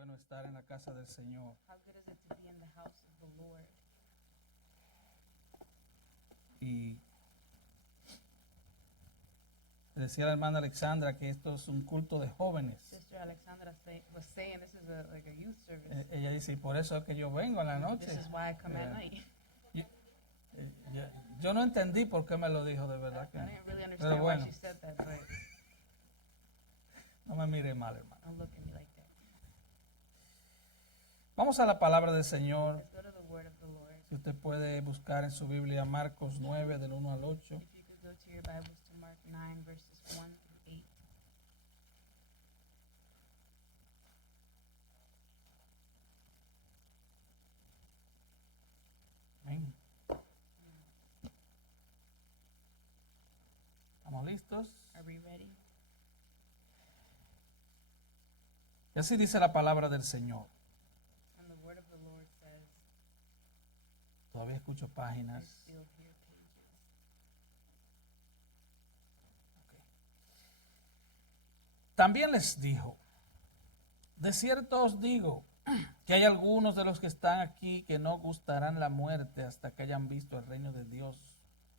bueno estar en la casa del Señor. How good is it to be in the house of the Lord? Y le decía a la hermana Alexandra que esto es un culto de jóvenes. Sister Alexandra was saying this is like a youth service. Ella dice, y por eso es que yo vengo en la noche. This is why I come at Yeah. night. Yo no entendí por qué me lo dijo, de verdad que I no. didn't really Pero understand why bueno, she said that, but no me mire mal, hermano. don't look at me like that. Vamos a la palabra del Señor. Let's go to the word of the Lord. Si usted puede buscar en su Biblia Marcos 9, del 1 al 8. If you could go to your Bibles to Mark 9, verses 1 through 8. Amén. ¿Estamos listos? Are we ready? Y así dice la palabra del Señor. And the word of the Lord says, Todavía escucho I páginas. still hear pages. También les dijo, de cierto os digo que hay algunos de los que están aquí que no gustarán la muerte hasta que hayan visto el reino de Dios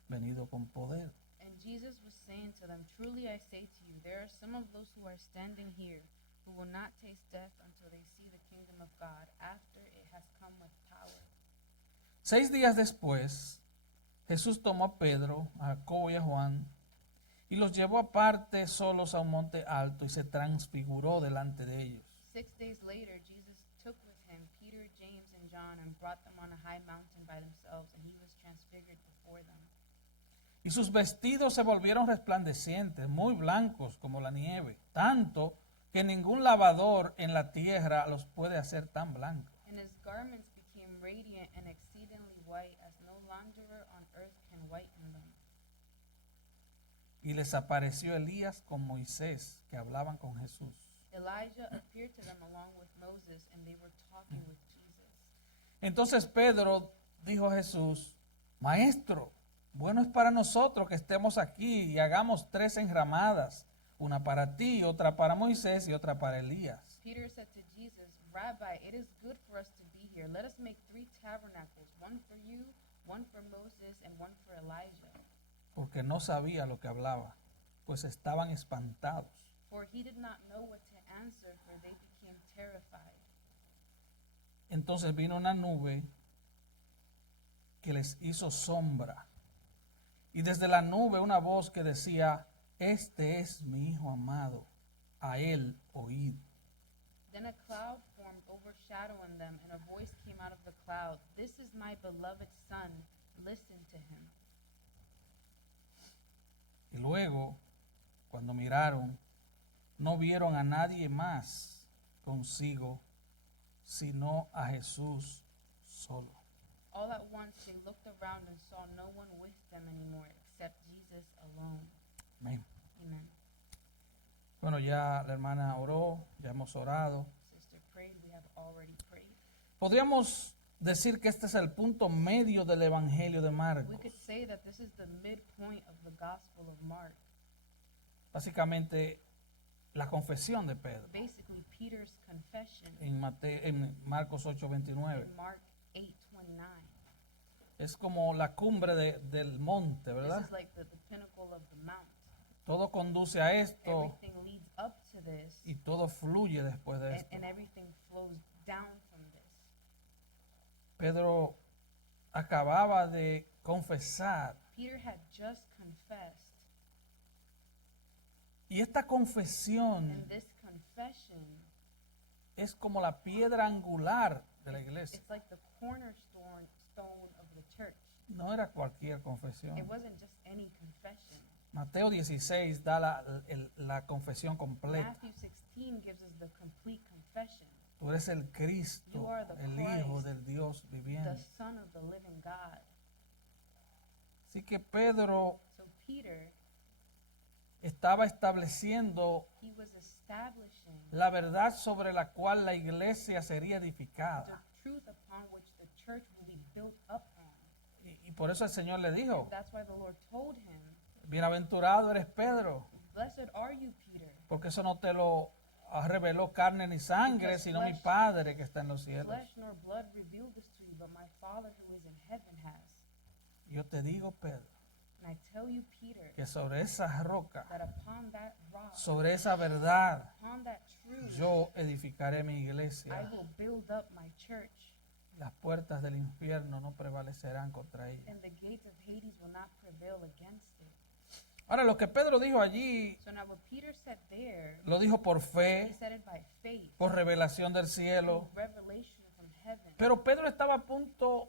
venido con poder. And Jesus was saying to them, truly I say to you, there are some of those who are standing here who will not taste death until they see the kingdom of God after it has come with power. 6 días después, Jesús tomó a Pedro, a Jacobo y a Juan y los llevó aparte solos a un monte alto y se transfiguró delante de ellos. 6 days later, Jesus took with him Peter, James, and John and brought them on a high mountain by themselves, and he was transfigured before them. Y sus vestidos se volvieron resplandecientes, muy blancos como la nieve, tanto que ningún lavador en la tierra los puede hacer tan blancos. And his garments became radiant and exceedingly white, as no launderer on earth can whiten them. Y les apareció Elías con Moisés, que hablaban con Jesús. Elijah appeared to them along with Moses, and they were talking with Jesus. Entonces Pedro dijo a Jesús, Maestro, bueno es para nosotros que estemos aquí y hagamos 3 enramadas, una para ti, otra para Moisés y otra para Elías. Peter said to Jesus, Rabbi, it is good for us to be here. Let us make 3 tabernacles, one for you, one for Moses, and one for Elijah. Porque no sabía lo que hablaba, pues estaban espantados. For he did not know what to answer, for they became terrified. Entonces vino una nube que les hizo sombra. Y desde la nube una voz que decía, este es mi Hijo amado, a él oíd. Then a cloud formed overshadowing them, and a voice came out of the cloud, This is my beloved Son, listen to him. Y luego, cuando miraron, no vieron a nadie más consigo, sino a Jesús solo. All at once they looked around and saw no one with them anymore except Jesus alone. Amén. Amen. Bueno, ya la hermana oró, ya hemos orado. Sister prayed, we have already prayed. Podríamos decir que este es el punto medio del Evangelio de We Marcos. could say that this is the midpoint of the Gospel of Mark. Básicamente, la confesión de Pedro Basically, Peter's confession en Marcos 8:29. in Mark 8:29. Es como la cumbre del monte, This ¿verdad? is like the pinnacle of the mount. Todo conduce a esto Everything leads up to this, y todo fluye después de esto. and everything flows down from this. Pedro acababa de confesar Peter had just confessed, y esta confesión and this confession, es como la piedra angular de la iglesia. it's like the cornerstone of the church. No era cualquier It confesión. wasn't just any confession. Mateo 16 da la confesión completa. Matthew 16 gives us the complete confession. Tú eres el Cristo, You are the el Christ, Hijo del Dios The viviente. Son of the living God. Así que Pedro So Peter, estaba estableciendo he was establishing la verdad sobre la cual la iglesia sería the edificada. truth upon which the church will be built up on. Y por eso el Señor le dijo, That's why the Lord told him, bienaventurado eres Pedro, Blessed are you, Peter, porque eso no te lo ha reveló carne ni sangre, Because sino mi flesh- Padre que está en los cielos. Flesh nor blood revealed this to you, but my Father who is in heaven has. Yo te digo, Pedro, And I tell you, Peter, que sobre esa roca, that upon that rock, sobre esa verdad, upon that truth, yo edificaré mi I iglesia. will build up my church, Las puertas del infierno no prevalecerán contra ella. and the gates of Hades will not prevail against it. Ahora, lo que Pedro dijo allí, So now what Peter said there, lo dijo por he fe, said it by faith, por revelación del cielo. through revelation from heaven. Pero Pedro estaba a punto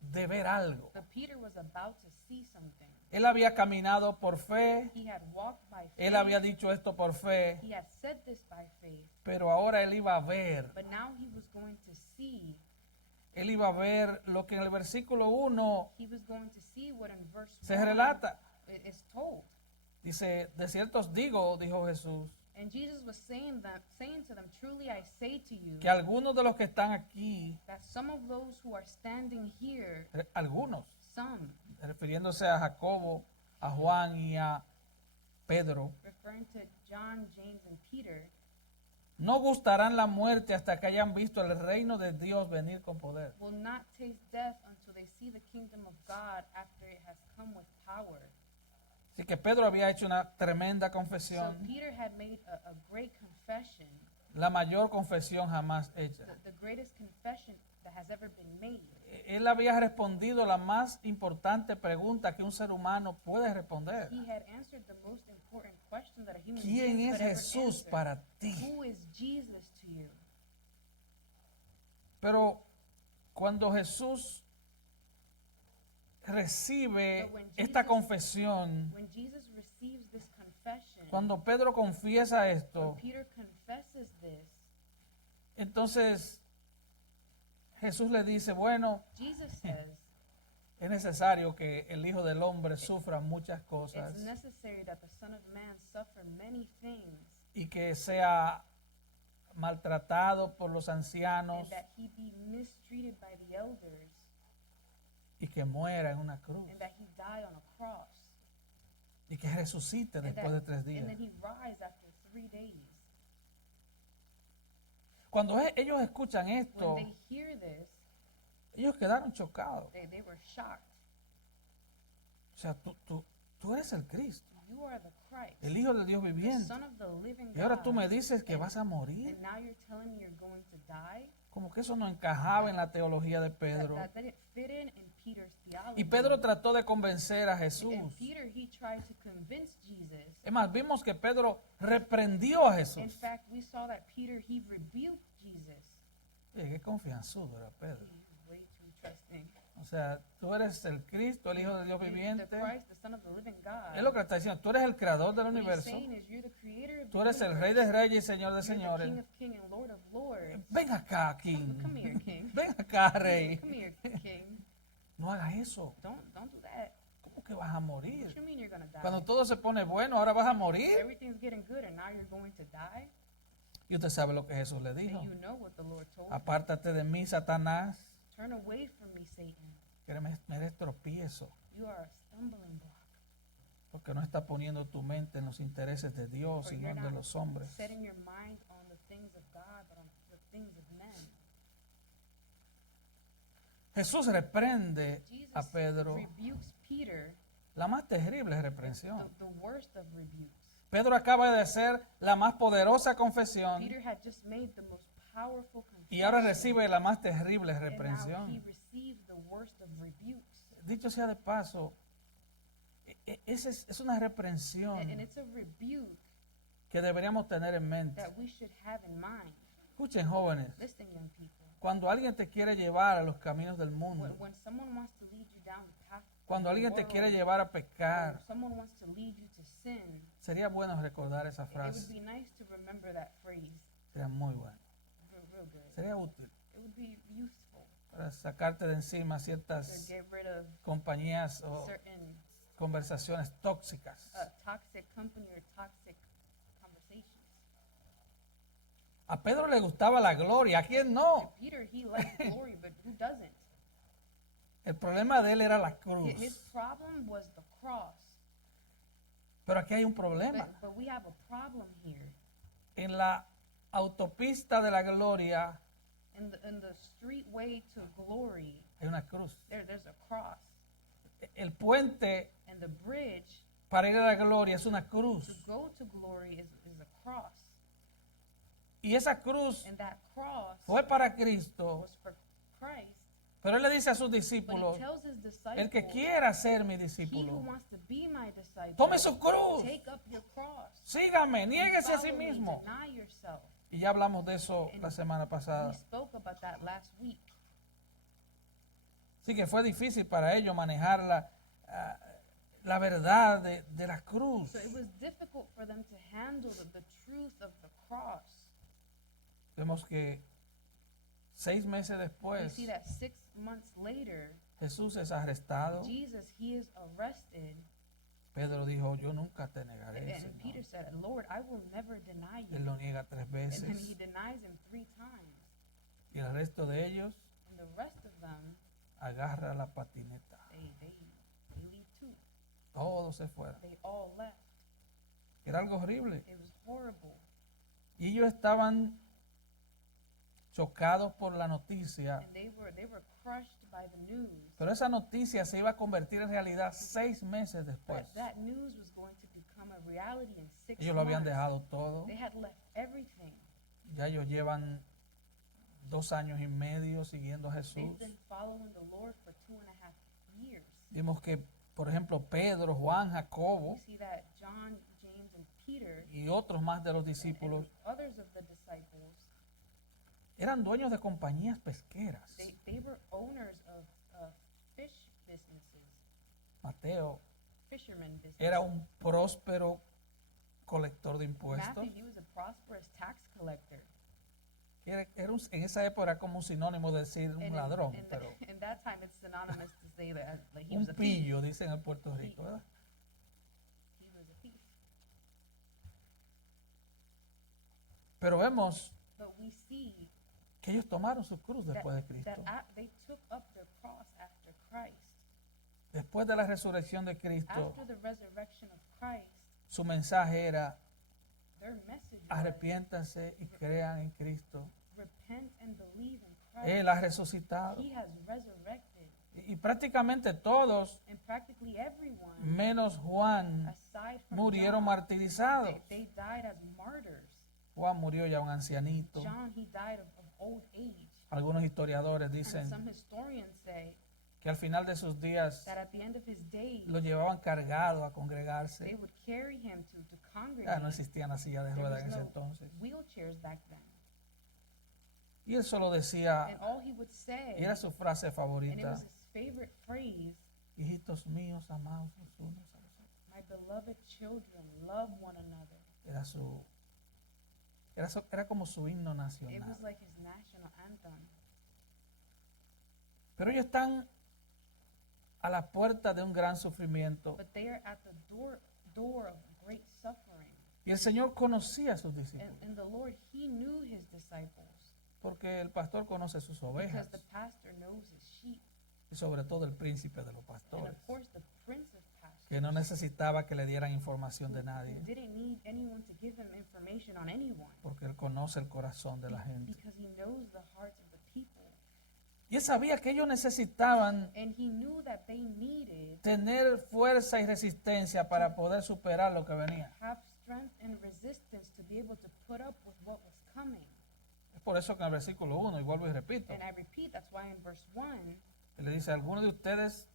de ver algo. But Peter was about to see something. Él había caminado por fe, He had walked by faith. él había dicho esto por fe, He had said this by faith. pero ahora él iba a ver. But now he was going to see. Él iba a ver lo que en el versículo 1 He was going to see what in verse se 1 relata. it is told. Dice, de cierto os digo, dijo Jesús, And Jesus was saying to them, truly I say to you, que algunos de los que están aquí, that some of those who are standing here, algunos, some, refiriéndose a Jacobo, a Juan y a Pedro, referring to John, James, and Peter, no gustarán la muerte hasta que hayan visto el reino de Dios venir con poder. will not taste death until they see the kingdom of God after it has come with power. Así que Pedro había hecho una tremenda So confesión, Peter had made a great confession, la mayor confesión jamás hecha. the greatest confession that has ever been made. Él había respondido la más importante pregunta que un ser humano puede responder. He had answered the most important question that a human ¿Quién being es could ever Jesús answer. para ti? Who is Jesus to you? Pero cuando Jesús recibe But when esta Jesus- confesión, When Jesus receives this confession, cuando Pedro confiesa when esto, Peter confesses this, entonces Jesús le dice, bueno, Jesus says, es necesario que el Hijo del Hombre sufra muchas cosas it's necessary that the Son of Man suffer many things, y que sea maltratado por los ancianos and that he be mistreated by the elders, y que muera en una cruz and that he die on a cross, y que resucite and, después de 3 días. and then he rise after 3 days. Cuando ellos escuchan When esto, they hear this, ellos quedaron chocados. they were shocked. O sea, tú eres el Cristo, You are the Christ, el Hijo del Dios the viviente. Son of the living Y ahora tú me God, dices que vas a morir. and now you're telling me you're going to die? Como que eso no encajaba en la teología de Pedro. That didn't fit in Peter's theology. Y Pedro trató de convencer a Jesús. And Peter, he tried to convince Jesus. Es más, vimos que Pedro reprendió a In Jesús. fact, we saw that Peter, he rebuked Jesus. Oye, qué confianzudo era Pedro. He's way too trusting. O sea, tú eres el Cristo, el Hijo de Dios He's viviente. the Christ, the Son of the living God. Es lo que le está diciendo. Tú eres el creador del What he's universo. saying is you're the creator of Tú the eres el universe. Rey de Reyes y Señor de You're the King Señores. of Kings and Lord of Lords. Ven acá, King. Come here, King. Ven acá, Rey. Come here, King. No hagas eso. Don't do that. ¿Cómo que vas a morir? What you mean you're going to die? Cuando todo se pone bueno, ahora vas a morir. Everything's getting good and now you're going to die? Y usted sabe lo que Jesús le dijo. And you know what the Lord told him. Apártate de mí, Satanás, Turn away from me, Satan. que me eres tropiezo, You are a stumbling block. porque no estás poniendo tu mente en los intereses de Dios, For sino you're en de not los hombres. setting your mind on the things of God, but on the things of men. Jesús reprende a Jesus Pedro rebukes Peter, la más terrible reprensión. the worst of rebukes. Pedro acaba de hacer la más poderosa confesión Peter had just made the most powerful confession, y ahora recibe la más terrible and now he reprensión. received the worst of rebukes. Dicho sea de paso, es una And reprensión it's a rebuke que deberíamos tener en mente. that we should have in mind. Escuchen, jóvenes, Listen, young people. cuando alguien te quiere llevar a los caminos del mundo, When someone wants to lead you down the path cuando of the alguien te world, quiere llevar a pecar, someone wants to lead you to sin, sería bueno recordar esa it would frase. be nice to remember that phrase. Sería muy bueno. Real good. Sería útil It would be useful para sacarte de encima to ciertas get rid of compañías o certain conversaciones tóxicas. toxic company or toxic conversations. A Pedro le gustaba la gloria, ¿a quién no? Peter, he liked glory, but who doesn't? El problema de él era la His cruz. problem was the cross. Pero aquí hay un problema. But we have a problem here. En la autopista de la gloria In the street way to glory, hay una cruz. there's a cross. El puente And the bridge para ir a la gloria es una to cruz. go to glory is a cross. Y esa cruz And that cross fue para Cristo. was for Christ. Pero Él le dice a sus But he discípulos, tells his el que disciples, quiera ser mi he who discípulo, wants to be my disciple, tome su cruz, take up your cross. sígame, and niéguese a sí follow me, mismo. deny yourself. Y ya hablamos de eso la semana We pasada. spoke about that last week. Así que fue difícil para ellos manejar la verdad de la cruz. So it was difficult for them to handle the truth of the cross. Vemos que 6 meses We después see that 6 months later, Jesús es arrestado. Jesus, he is arrested. Pedro dijo, yo nunca te negaré, And Peter Señor. said, Lord, I will never deny Él you. lo niega 3 And then he veces. denies him 3 times. Y el resto de ellos And the rest of them, agarra la patineta. they leave too. Todos se fueron. They all left. Era algo horrible. It was horrible. Y ellos estaban chocados por la noticia. And they were crushed by the news. Pero esa noticia se iba a convertir en realidad 6 meses después. That news was going to become a reality in 6 Ellos lo habían months. dejado todo. They had left everything. Ya ellos llevan 2 años y medio siguiendo a Jesús. They've been following the Lord for 2.5 years. Vimos que, por ejemplo, Pedro, Juan, We Jacobo see that John, James, and Peter, y otros más de los and discípulos others of the disciples, eran dueños de compañías pesqueras. they were owners of fish businesses, Mateo fishermen businesses. era un próspero colector de impuestos. Matthew, he was a prosperous tax collector. En esa época era como un sinónimo de decir un ladrón, pero In that time, it's synonymous to say that like he un was a thief. pillo, dicen en Puerto Rico, ¿verdad? He was a thief. Pero vemos But we see que ellos tomaron su cruz that, después de Cristo. they took up their cross after Christ. Después de la resurrección de Cristo, After the resurrection of Christ, su mensaje era their message was arrepiéntanse y crean en Cristo. repent and believe in Christ. Él ha resucitado. He has resurrected. Y prácticamente todos, And practically everyone, menos Juan, aside from murieron John, martirizados. they died as martyrs. Juan murió ya un ancianito. John, he died of old age. Algunos historiadores And dicen some historians say que al final de sus días that at the end of his days, lo llevaban cargado a they congregarse. would carry him to congregate. Ya no existían las sillas de There ruedas was en ese no entonces. wheelchairs back then. Y él solo decía, And all he would say, y era su frase and it favorita, was his favorite phrase, hijitos míos, amados los unos a los otros. my beloved children, love one another. Era como su himno It nacional. was like his national anthem. Pero ellos están a la puerta de un gran sufrimiento. But they are at the door of great suffering. Y el Señor conocía a sus discípulos, And the Lord, he knew his disciples. porque el pastor conoce sus ovejas, Because the pastor knows his sheep. y sobre todo el príncipe de los And pastores, of course, the prince of pastors, que no necesitaba que le dieran información de who nadie, didn't need anyone to give him information on anyone. porque él conoce el corazón de la gente. Because he knows the hearts of the people. Y él sabía que ellos necesitaban And he knew that they needed tener fuerza y resistencia para poder superar lo que venía. to have strength and resistance to be able to put up with what was coming. Es por eso que en el versículo 1, y vuelvo y repito, And I repeat, that's why in verse 1, él le dice, algunos de ustedes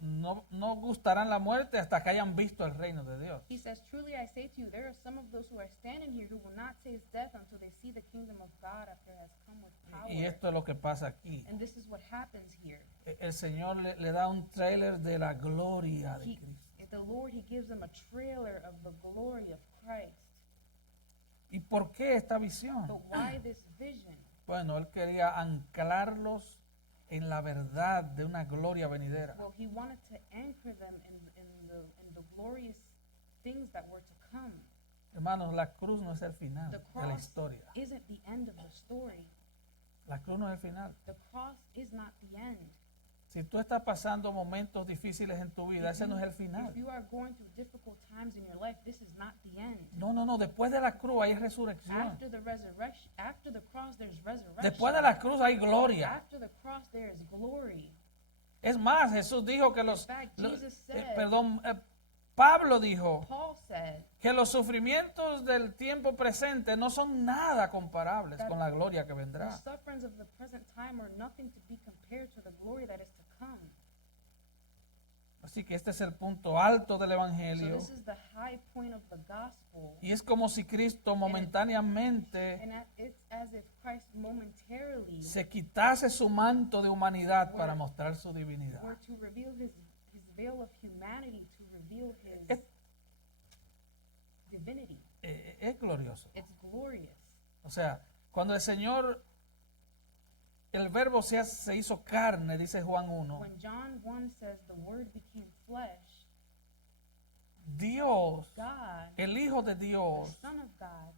no gustarán la muerte hasta que hayan visto el reino de Dios. he says, truly I say to you, there are some of those who are standing here who will not taste death until they see the kingdom of God after it has come with power. Y esto es lo que pasa aquí. And this is what happens here. El Señor le da un trailer de la gloria de He, Cristo. the Lord, he gives them a trailer of the glory of Christ. ¿Y por qué esta visión? But why this vision? Bueno, él quería anclarlos en la verdad de una gloria venidera. Well, he wanted to anchor them in the glorious things that were to come. Hermanos, la cruz no es el final The de la cross historia. isn't the end of the story. La cruz no es el final. The cross is not the end. Si tú estás pasando momentos difíciles en tu vida, ese no es el If final. you are going through difficult times in your life, this is not the end. No, no, no. Después de la cruz hay resurrección. After the resurrection, after the cross, there's resurrection. Después de la cruz hay gloria. After the cross, there is glory. Es más, Jesús dijo que In fact, Jesus said, Pablo dijo Paul said, que los sufrimientos del tiempo presente no son nada comparables con la gloria que the vendrá. sufferings of the present time are nothing to be compared to the glory that is to come. Así que este es el punto alto del So Evangelio. this is the high point of the gospel. Y es como si Cristo momentáneamente And it's as if Christ momentarily se quitase su manto de humanidad para mostrar su divinidad. were to reveal his veil of humanity, to reveal his Es, divinity. es glorioso. It's glorious. O sea, cuando el Señor, el verbo se hizo carne, dice Juan 1, When John 1 says the word became flesh, Dios, God, el Hijo de the Dios, Son of God,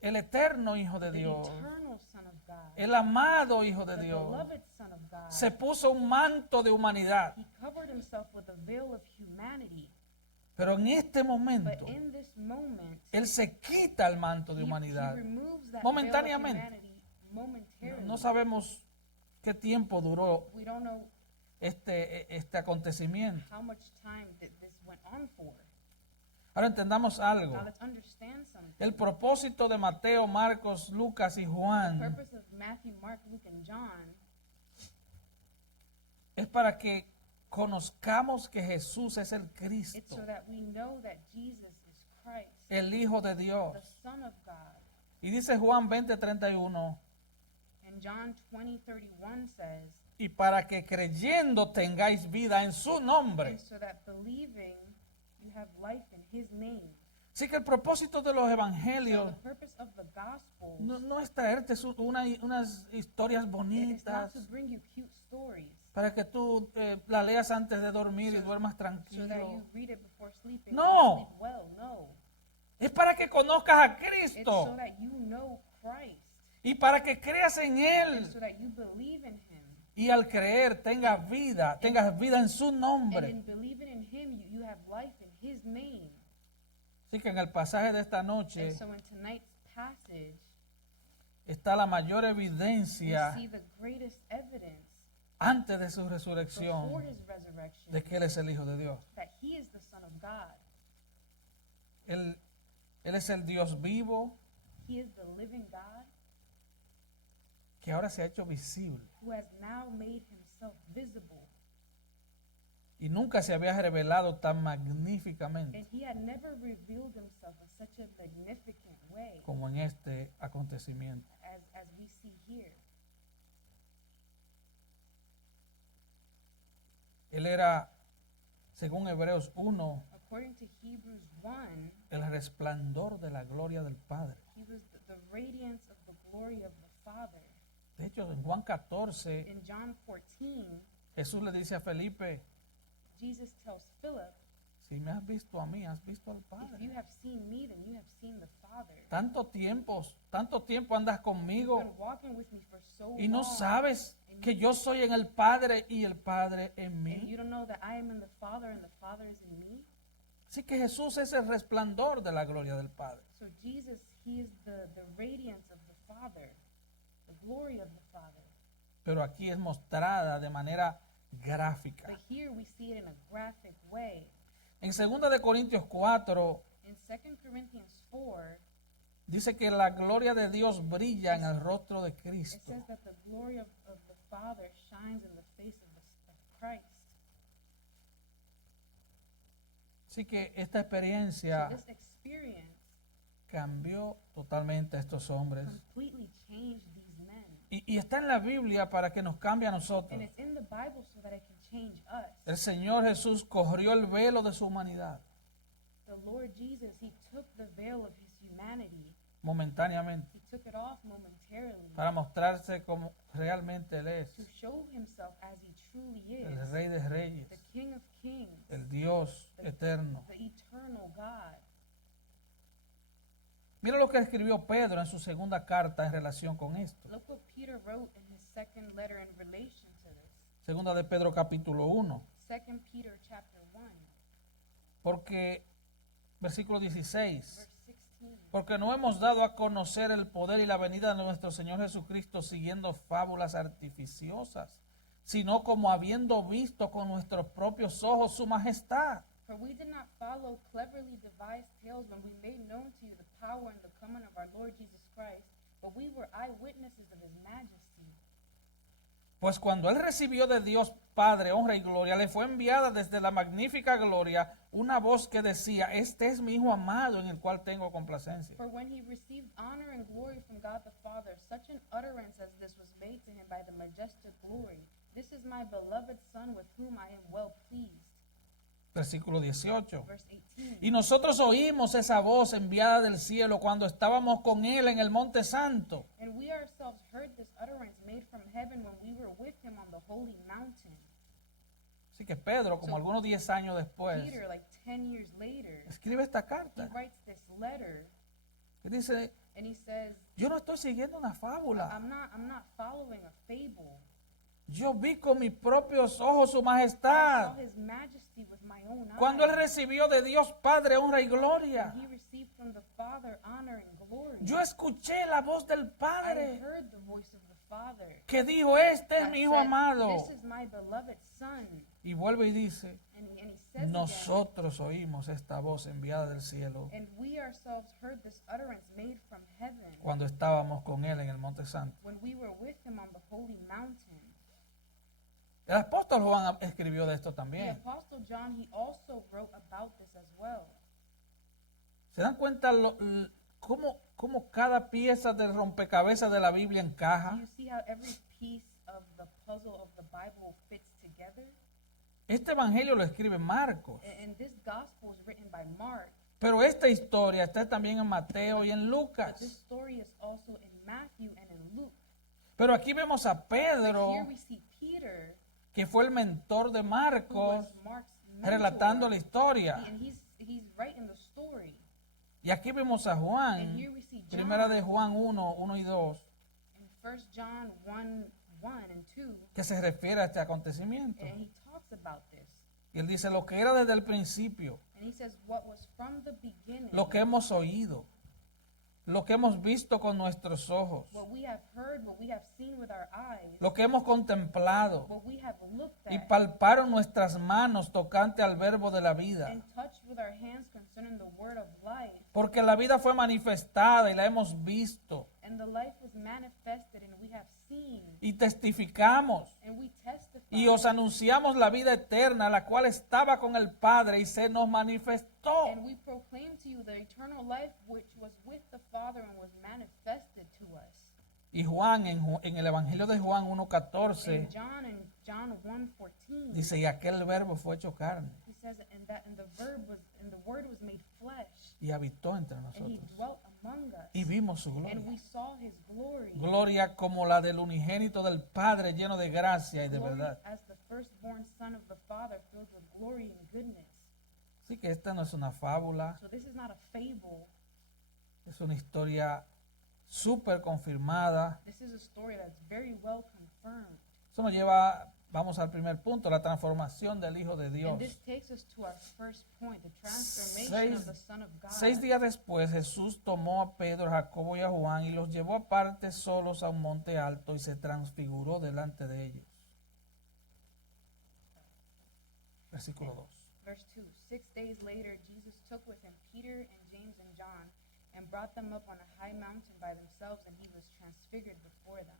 el eterno Hijo de the Dios, eternal Son of God, el amado Hijo de the Dios, beloved Son of God, se puso un manto de humanidad. he covered himself with a veil of humanity. Pero en este But momento, in this moment, Él se quita el manto de he humanidad. removes that Momentáneamente. veil of humanity momentarily. No sabemos qué tiempo duró We don't know este acontecimiento. how much time that this went on for. Ahora entendamos algo. Now let's understand something. El propósito de Mateo, Marcos, Lucas y The Juan purpose of Matthew, Mark, Luke, and John es para que conozcamos que Jesús es el it's Cristo, so that we know that Jesus is Christ, el Hijo de Dios. the Son of God. Y dice Juan 20:31, And John 20:31 says, y para que creyendo tengáis vida en su nombre. and so that believing you have life in his name. Así que el propósito de los So evangelios the purpose of the Gospels no es traerte unas historias is not bonitas to bring you cute stories para que tú la leas antes de dormir y duermas so that tranquilo. you read it before sleeping No. and sleep well. No. Es para que conozcas a It's so Cristo that you know Christ y para que creas en and Él. so that you believe in him. Y al creer tengas vida en su And nombre. in believing in him, you have life in his name. Así que en el pasaje de esta And noche so in tonight's passage, está la mayor we evidencia see the greatest evidence antes de su before resurrección his resurrection de que Él es el Hijo de Dios. that he is the Son of God. Él es el Dios vivo He is the living God que ahora se ha hecho visible who has now made himself visible. y nunca se había revelado tan magníficamente And he had never revealed himself in such a magnificent way como en este acontecimiento. as we see here. Él era, según Hebreos 1, According to Hebrews 1, el resplandor de la gloria del Padre. he was the radiance of the glory of the Father. De hecho, en Juan 14, In John 14, Jesús le dice a Felipe, Jesus tells Philip, si me has visto a mí, has visto al if Padre. you have seen me, then you have seen the Father. Tanto tiempo andas You've conmigo been walking with me for so y no long, sabes que yo soy en el Padre y el Padre en and mí. you don't know that I am in the Father and the Father is in me. Así que Jesús es el resplandor de la gloria del Padre. So Jesus, he is the radiance of the Father, the glory of the Father. Pero aquí es mostrada de manera gráfica. But here we see it in a graphic way. En 2 de Corintios 4 In 2 Corinthians 4, dice que la gloria de Dios brilla en el rostro de it Cristo. says that the glory of the Father shines in the face of Christ. Así que esta So experiencia this experience cambió totalmente a estos hombres. completely changed these men. Y está en la Biblia para que nos cambie a nosotros. And it's in the Bible so that it can change us. El Señor Jesús corrió el velo de su humanidad The Lord Jesus, he took the veil of his humanity. momentáneamente He took it off momentarily para mostrarse como realmente Él es, to show himself as he truly el is, Rey de Reyes, the King of Kings, el Dios eterno. the eternal God. Mira lo que escribió Pedro en su segunda carta en relación con esto. Look what Peter wrote in his second letter in relation to this. Segunda de Pedro capítulo 1. 2 Peter chapter 1, Porque, versículo 16. verse 16. Porque no hemos dado a conocer el poder y la venida de nuestro Señor Jesucristo siguiendo fábulas artificiosas, sino como habiendo visto con nuestros propios ojos su majestad. For we did not follow cleverly devised tales when we made known to you the power and the coming of our Lord Jesus Christ, but we were eyewitnesses of his majesty. Pues cuando él recibió de Dios Padre honra y gloria, le fue enviada desde la magnífica gloria una voz que decía, este es mi Hijo amado en el cual tengo complacencia. For when he received honor and glory from God the Father, such an utterance as this was made to him by the majestic glory. This is my beloved Son with whom I am well pleased. Versículo 18. Verse 18. Y nosotros oímos esa voz enviada del cielo cuando estábamos con él en el monte santo. And we ourselves heard this utterance made from heaven when we were with him on the holy mountain. Así que Pedro, como So, algunos 10 años después, Peter, like 10 years later, escribe esta he carta writes this letter que dice, and he says, yo no estoy siguiendo una fábula. I'm not following a fable. Yo vi con mis propios ojos su I majestad. saw his majesty with my own Cuando él eyes. recibió de Dios Padre honra y gloria. He received from the Father honor and glory. Yo escuché la voz del I Padre heard the voice of the Father que dijo, este es that mi Hijo said, amado. This is my beloved Son. Y vuelve y dice, And he says again, nosotros oímos esta voz enviada del cielo and we ourselves heard this utterance made from heaven cuando estábamos con él en el Monte Santo. when we were with him on the holy mountain. El apóstol Juan escribió de esto The también. Apostle John, he also wrote about this as well. ¿Se dan cuenta cómo cada pieza del rompecabezas de la Biblia Do encaja? you see how every piece of the puzzle of the Bible fits together? Este evangelio lo escribe Marcos, And this gospel is written by Mark, pero esta historia está también en Mateo y en but this Lucas. story is also in Matthew and in Luke. Pero aquí vemos a But Pedro, here we see Peter, que fue el mentor de who Marcos, was Mark's mentor, relatando la historia. and he's writing the story. Y aquí vemos a And Juan, here we see John, primera de Juan 1, 1 y 2, in 1 John 1, 1 and 2, que se refiere a este acontecimiento. and he talks about this. Y él dice, lo que era desde el principio, And he says, what was from the beginning, lo que hemos oído, lo que hemos visto con nuestros ojos, what we have heard, what we have seen with our eyes, lo que hemos contemplado what we have looked y at, palparon nuestras manos tocante al verbo de la vida. and touched with our hands concerning the word of life. Porque la vida fue manifestada y la hemos visto And the life was manifested, and we have seen, y testificamos and we testify, y os anunciamos la vida eterna, la cual estaba con el Padre y se nos manifestó. and we proclaim to you the eternal life which was with the Father and was manifested to us. Y Juan, en el Evangelio de Juan 1.14, And John in John 1:14, dice, y aquel verbo fue hecho carne he says, and the word was made flesh, y habitó entre and he nosotros. dwelt among us, Y vimos su and gloria. we saw his glory, Gloria como la del unigénito del Padre, lleno de gracia y de glory verdad. as the firstborn Son of the Father, filled with glory and goodness. Así que esta no es una fábula, So this is not a fable. es una historia súper confirmada. This is a story that's very well confirmed. Eso nos lleva, vamos al primer punto, la transformación del Hijo de Dios. And this takes us to our first point, the transformation of the Son of God. 6 días después, Jesús tomó a Pedro, a Jacobo y a Juan y los llevó aparte solos a un monte alto y se transfiguró delante de ellos. Versículo 2. Verse 2, 6 days later, Jesus took with him Peter and James and John and brought them up on a high mountain by themselves, and he was transfigured before them.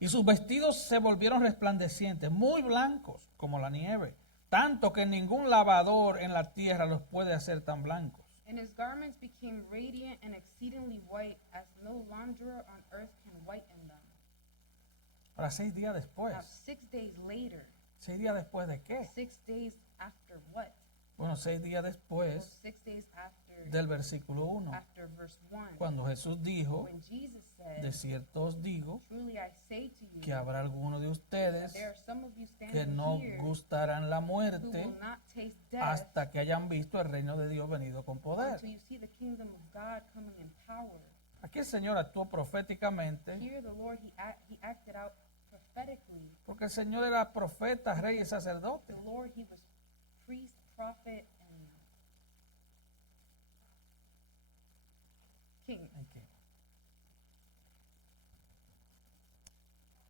Y sus vestidos se volvieron resplandecientes, muy blancos como la nieve, tanto que ningún lavador en la tierra los puede hacer tan blancos. And his garments became radiant and exceedingly white, as no launderer on earth can whiten them. Ahora, 6 días después. Now, 6 days later, 6 días después de qué? 6 days after what? Bueno, 6 días Well, después 6 days after, del versículo 1, after verse 1, cuando Jesús dijo, when Jesus said, de cierto os digo, truly I say to you, que habrá algunos de ustedes there are some of you que standing no here gustarán la who muerte will not taste death hasta que hayan visto el reino de Dios venido con poder. until you see the kingdom of God coming in power. Aquí el Señor actuó proféticamente Here the Lord, he acted out prophetically. Porque el Señor era profeta, rey y sacerdote. The Lord, he was priest, prophet, and king. Ok.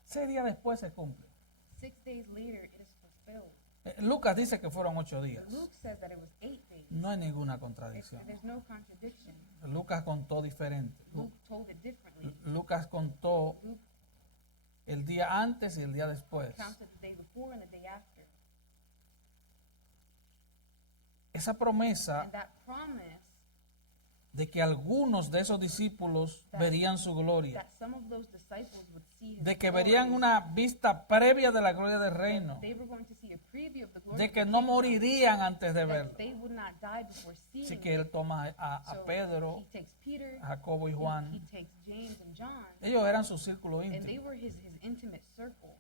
6 días después se cumple. 6 days later, it is fulfilled. Lucas dice que fueron 8 días. Luke says that it was 8 days. No hay ninguna contradicción. There's no contradiction. Lucas contó diferente. Luke told it differently. Lucas contó Luke el día antes y el día después. counted the day before and the day after. Esa promesa And that promise de que algunos de esos discípulos verían su gloria, that some of those disciples would see his de que glory, verían una vista previa de la gloria del reino, they were going to see a preview of the glory de of que the no kingdom, morirían antes de that verlo. they would not die before seeing Así it. que él toma a So Pedro, he takes Peter, a Jacobo y he Juan. takes James and John, Ellos eran su círculo and they íntimo. were his intimate circle.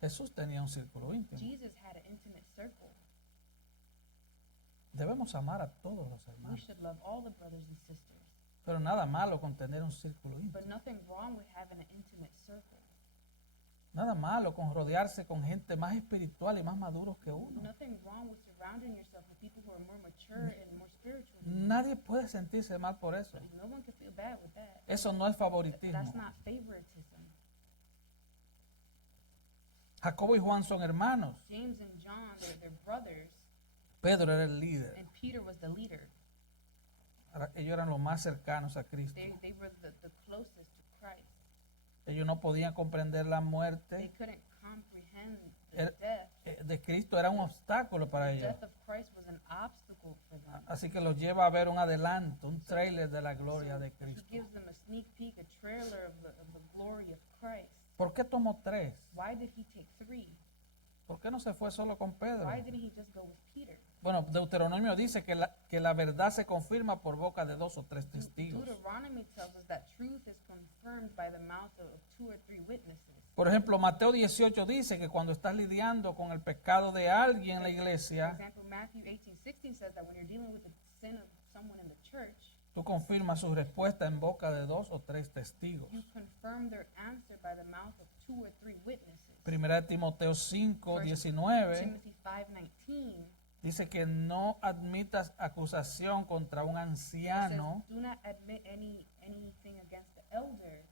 Jesús tenía un círculo íntimo. Jesus had an intimate circle. Debemos amar a todos los We hermanos. should love all the brothers and sisters. Pero nada malo con tener un círculo íntimo. But nothing wrong with having an intimate circle. Nada malo con rodearse con gente más espiritual y más maduros que uno. Nothing wrong with surrounding yourself with people who are more mature and more spiritual than you. Nadie puede sentirse mal por eso. No one can feel bad with that. Eso no es That's favoritismo. not favoritism. Jacobo y Juan son hermanos. James and John, they're brothers, Pedro era el líder. and Peter was the leader. Ellos eran los más cercanos a Cristo. They were the closest to Christ. Ellos no podían comprender la They muerte couldn't comprehend the El- death. de Cristo, era un obstáculo para The ellos. death of Christ was an obstacle for them. Así que los lleva a ver un adelanto, un trailer de la gloria de He Cristo. gives them a sneak peek, a trailer of the glory of Christ. ¿Por qué tomó 3? Why did he take 3? ¿Por qué no se fue solo con Pedro? Why didn't he just go with Peter? Bueno, Deuteronomio dice que la verdad se confirma por boca de 2 o 3 testigos. Deuteronomy tells us that truth is confirmed by the mouth of 2 or 3 witnesses. Por ejemplo, Mateo 18 dice que cuando estás lidiando con el pecado de alguien en la For iglesia, example, Matthew 18:16 says that when you're dealing with the sin of someone in the church, tú confirmas su respuesta en boca de 2 o 3 testigos. you confirm their answer by the mouth of 2 or 3 witnesses. Primera de Timoteo 5, First 19 Timothy 5:19 dice que no admitas acusación contra un says, anciano "Do not admit anything against the elder,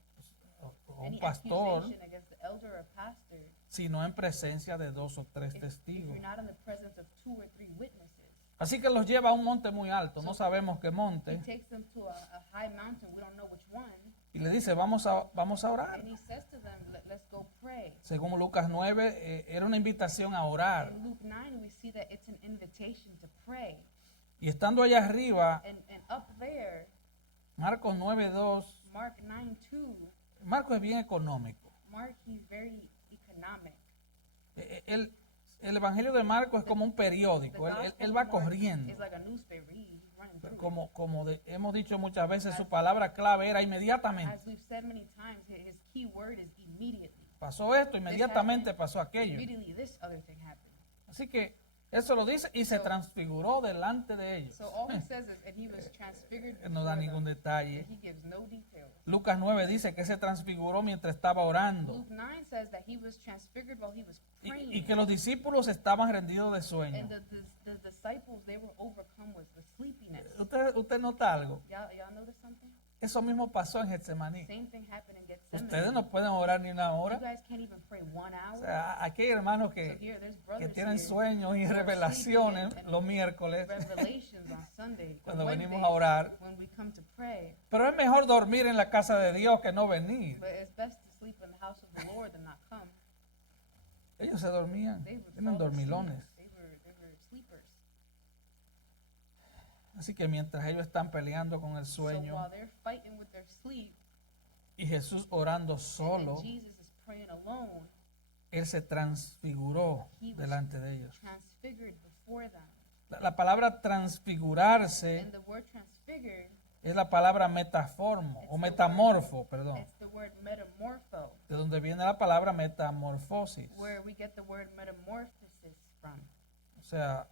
o un any pastor, accusation against the elder or pastor, sino en presencia de 2 o 3 if testigos. you're not in the presence of 2 or 3 witnesses." Así que los lleva a un monte muy alto, no sabemos qué He monte, takes them to a high mountain. We don't know which one. y le dice, vamos a orar. And he says to them, let's go pray. Según Lucas 9, era una invitación a orar. In Luke 9, we see that it's an invitation to pray. Y estando allá arriba, And up there, Marcos 9:2, Mark 9:2, Marcos es bien económico. Mark, he's very economic. El Evangelio de Marcos es como un The periódico, Gospel él of va Mark corriendo. is like a newspaper. He's running through it. Como hemos dicho muchas veces, su palabra clave era inmediatamente. As we've said many times, his key word is immediately. Pasó esto, inmediatamente pasó aquello. Immediately, this other thing happened. Así que eso lo dice y se transfiguró delante de ellos. So all he says is, and he was transfigured No da before ningún them. detalle. He gives no details. Lucas 9 dice que se transfiguró mientras estaba orando Luke 9 says that he was transfigured while he was praying. y que los discípulos estaban rendidos de sueño. And the disciples, they were overcome with sleepiness. ¿Usted nota algo? Y'all notice something? Eso mismo pasó en Getsemaní. Same thing happened in Gethsemane. Ustedes no pueden orar ni una You hora. guys can't even pray 1 O hour. sea, aquí hay hermanos So que here, there's que brothers tienen here sueños y who are revelaciones sleeping los miércoles revelations on Sunday. cuando on venimos Wednesdays, a orar. when we come to pray. Pero es mejor dormir en la casa de Dios que no venir. But it's best to sleep in the house of the Lord than not come. Ellos se dormían, They would tienen fall asleep. dormilones. They were sleepers. Así que mientras ellos están peleando con el So sueño while they're fighting with their sleep, y Jesús orando and solo, Jesus is praying alone, Él se transfiguró He was delante de ellos. transfigured before them. La palabra transfigurarse And the word transfigured, es la palabra metaformo o metamorfo, perdón, it's the word metamorpho, de donde viene la palabra metamorfosis. where we get the word metamorphosis from. O sea,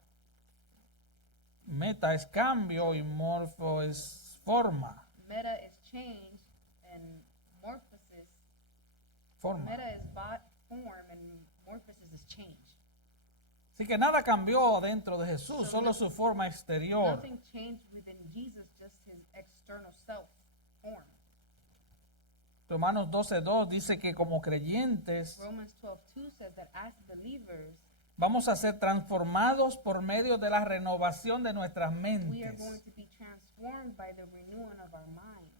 meta es cambio y morfo es forma. Meta is change, and forma. Meta is form and morphosis is change. Así que nada cambió dentro de Jesús, So solo su forma exterior. Nothing changed within Jesus, just his external self form. Romanos 12:2 dice que como creyentes Romans 12:2 says that as believers, vamos a ser transformados por medio de la renovación de nuestras we are going mentes. to be transformed by the renewing of our minds.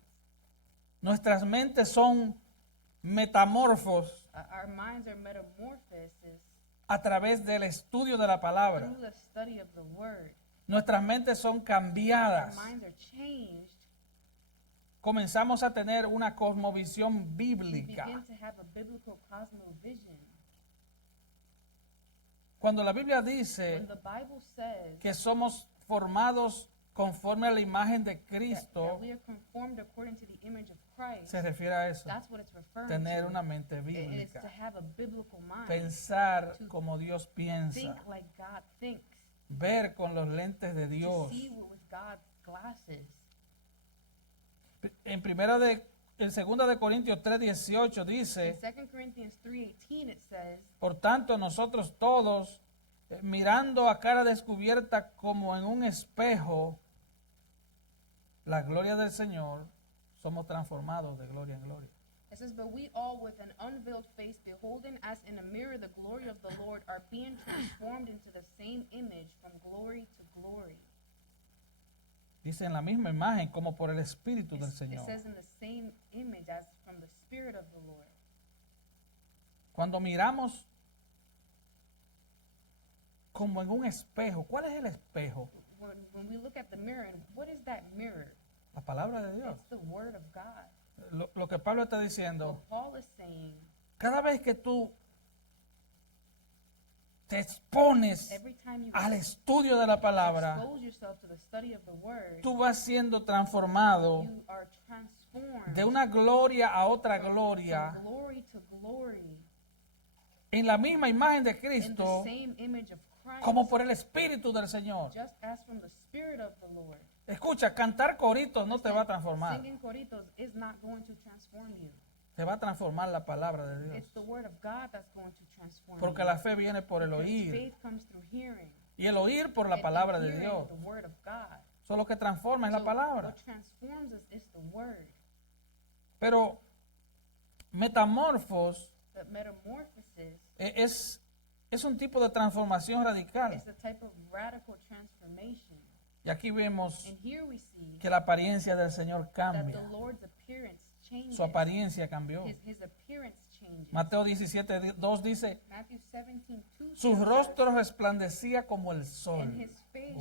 Nuestras mentes son metamorfos Our minds are metamorphoses a través del estudio de la palabra. through the study of the word. Nuestras mentes son Our cambiadas. minds are changed. Comenzamos a tener una cosmovisión We bíblica. begin to have a biblical cosmovision. Cuando la Biblia When dice the Bible says que somos formados conforme a la imagen de that Cristo, we are conformed according to the image of Christ, se refiere a eso, that's what it's referring tener to. una mente It is to bíblica, have a biblical mind. pensar como Dios piensa, Think like God thinks. ver con los lentes de To Dios. see with God's glasses. En segunda de Corintios 3:18 In dice, 2 Corinthians 3:18 it says, por tanto nosotros todos, mirando a cara descubierta como en un espejo la gloria del Señor, somos transformados de gloria en gloria. it says, but we all with an unveiled face, beholding as in a mirror the glory of the Lord, are being transformed into the same image from glory to glory. Dice en la misma imagen como por el Espíritu del It Señor. says in the same image as from the Spirit of the Lord. Cuando miramos como en un espejo, ¿cuál es el espejo? When we look at the mirror, and what is that mirror? La palabra de Dios. It's the Word of God. Lo que Pablo está diciendo, What Paul is saying, cada vez que tú te expones every time you al estudio de la palabra, expose yourself to the study of the Word, tú vas siendo transformado you are transformed de una gloria a otra from gloria glory to glory en la misma imagen de in the Cristo same image of Christ, como por el Espíritu del Señor. just as from the Spirit of the Lord. Escucha, cantar coritos no te va a transformar, Singing coritos is not going to transform you. te va a transformar la palabra de Dios. It's the Word of God that's going to transform Porque you. la fe viene por el Because oír faith comes through hearing. y el oír por la and palabra de hearing Dios. the Word of God. Eso lo que transforma es la So palabra. what transforms us is the Word. Pero metamorfos But metamorphosis es un tipo de transformación radical. is a type of radical transformation. Y aquí vemos And here we see que la apariencia del Señor that the cambia. Lord's appearance changes. Su apariencia cambió. His appearance changes. Mateo 17:2 dice, Matthew 17:2 su says rostro resplandecía como el that, sol. and his face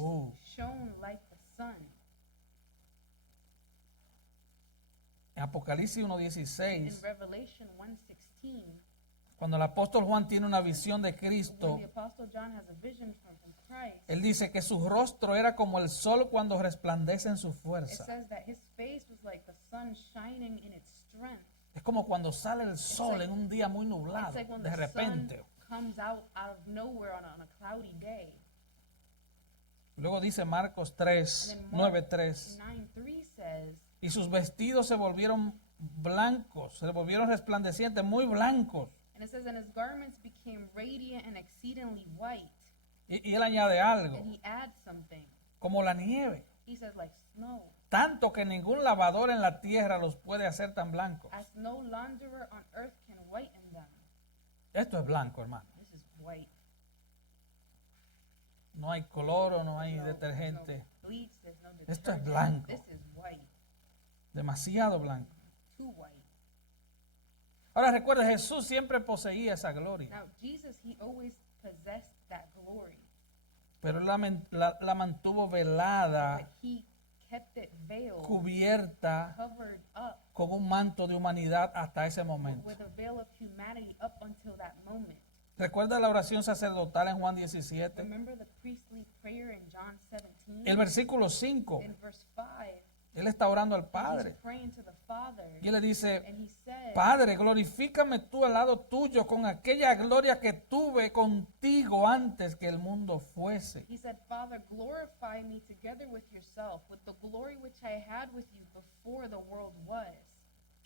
shone like the sun. En Apocalipsis In 1:16, Revelation 1:16, cuando el apóstol Juan tiene una visión de when Cristo, the Apostle John has a vision from Christ, él dice que su rostro era como el sol cuando resplandece en su it fuerza. says that his face was like the sun shining in its strength. Es como cuando sale el sol en un día muy nublado, It's like when de the repente. sun comes out of nowhere on a cloudy day. Luego dice Marcos And 3, then Mark 9:3, 9:3 says, y sus vestidos se volvieron blancos, se volvieron resplandecientes, muy blancos. and it says, and his garments became radiant and exceedingly white. Y él añade algo, And he adds something. como la nieve, He says, like snow. tanto que ningún lavador en la tierra los puede hacer tan blancos. As no launderer on earth can whiten them. Esto es blanco, hermano. This is white. No hay cloro, no hay There's detergente. no bleach, there's no Esto es detergent. blanco. This is white. Demasiado blanco. Too white. Ahora recuerda, Jesús siempre poseía esa gloria, Now, Jesus, he always possessed that glory. pero él la mantuvo velada, But he kept it veiled, cubierta covered up con un manto de humanidad hasta ese momento. with a veil of humanity up until that moment. ¿Recuerda la oración sacerdotal en Juan 17? Remember the priestly prayer in John 17? El versículo 5, In verse 5, él está orando al he's Padre praying to the Father, y él le dice, and he said, Padre, glorifícame tú al lado tuyo con aquella gloria que tuve contigo antes que el mundo fuese. he said, Father, glorify me together with yourself, with the glory which I had with you before the world was.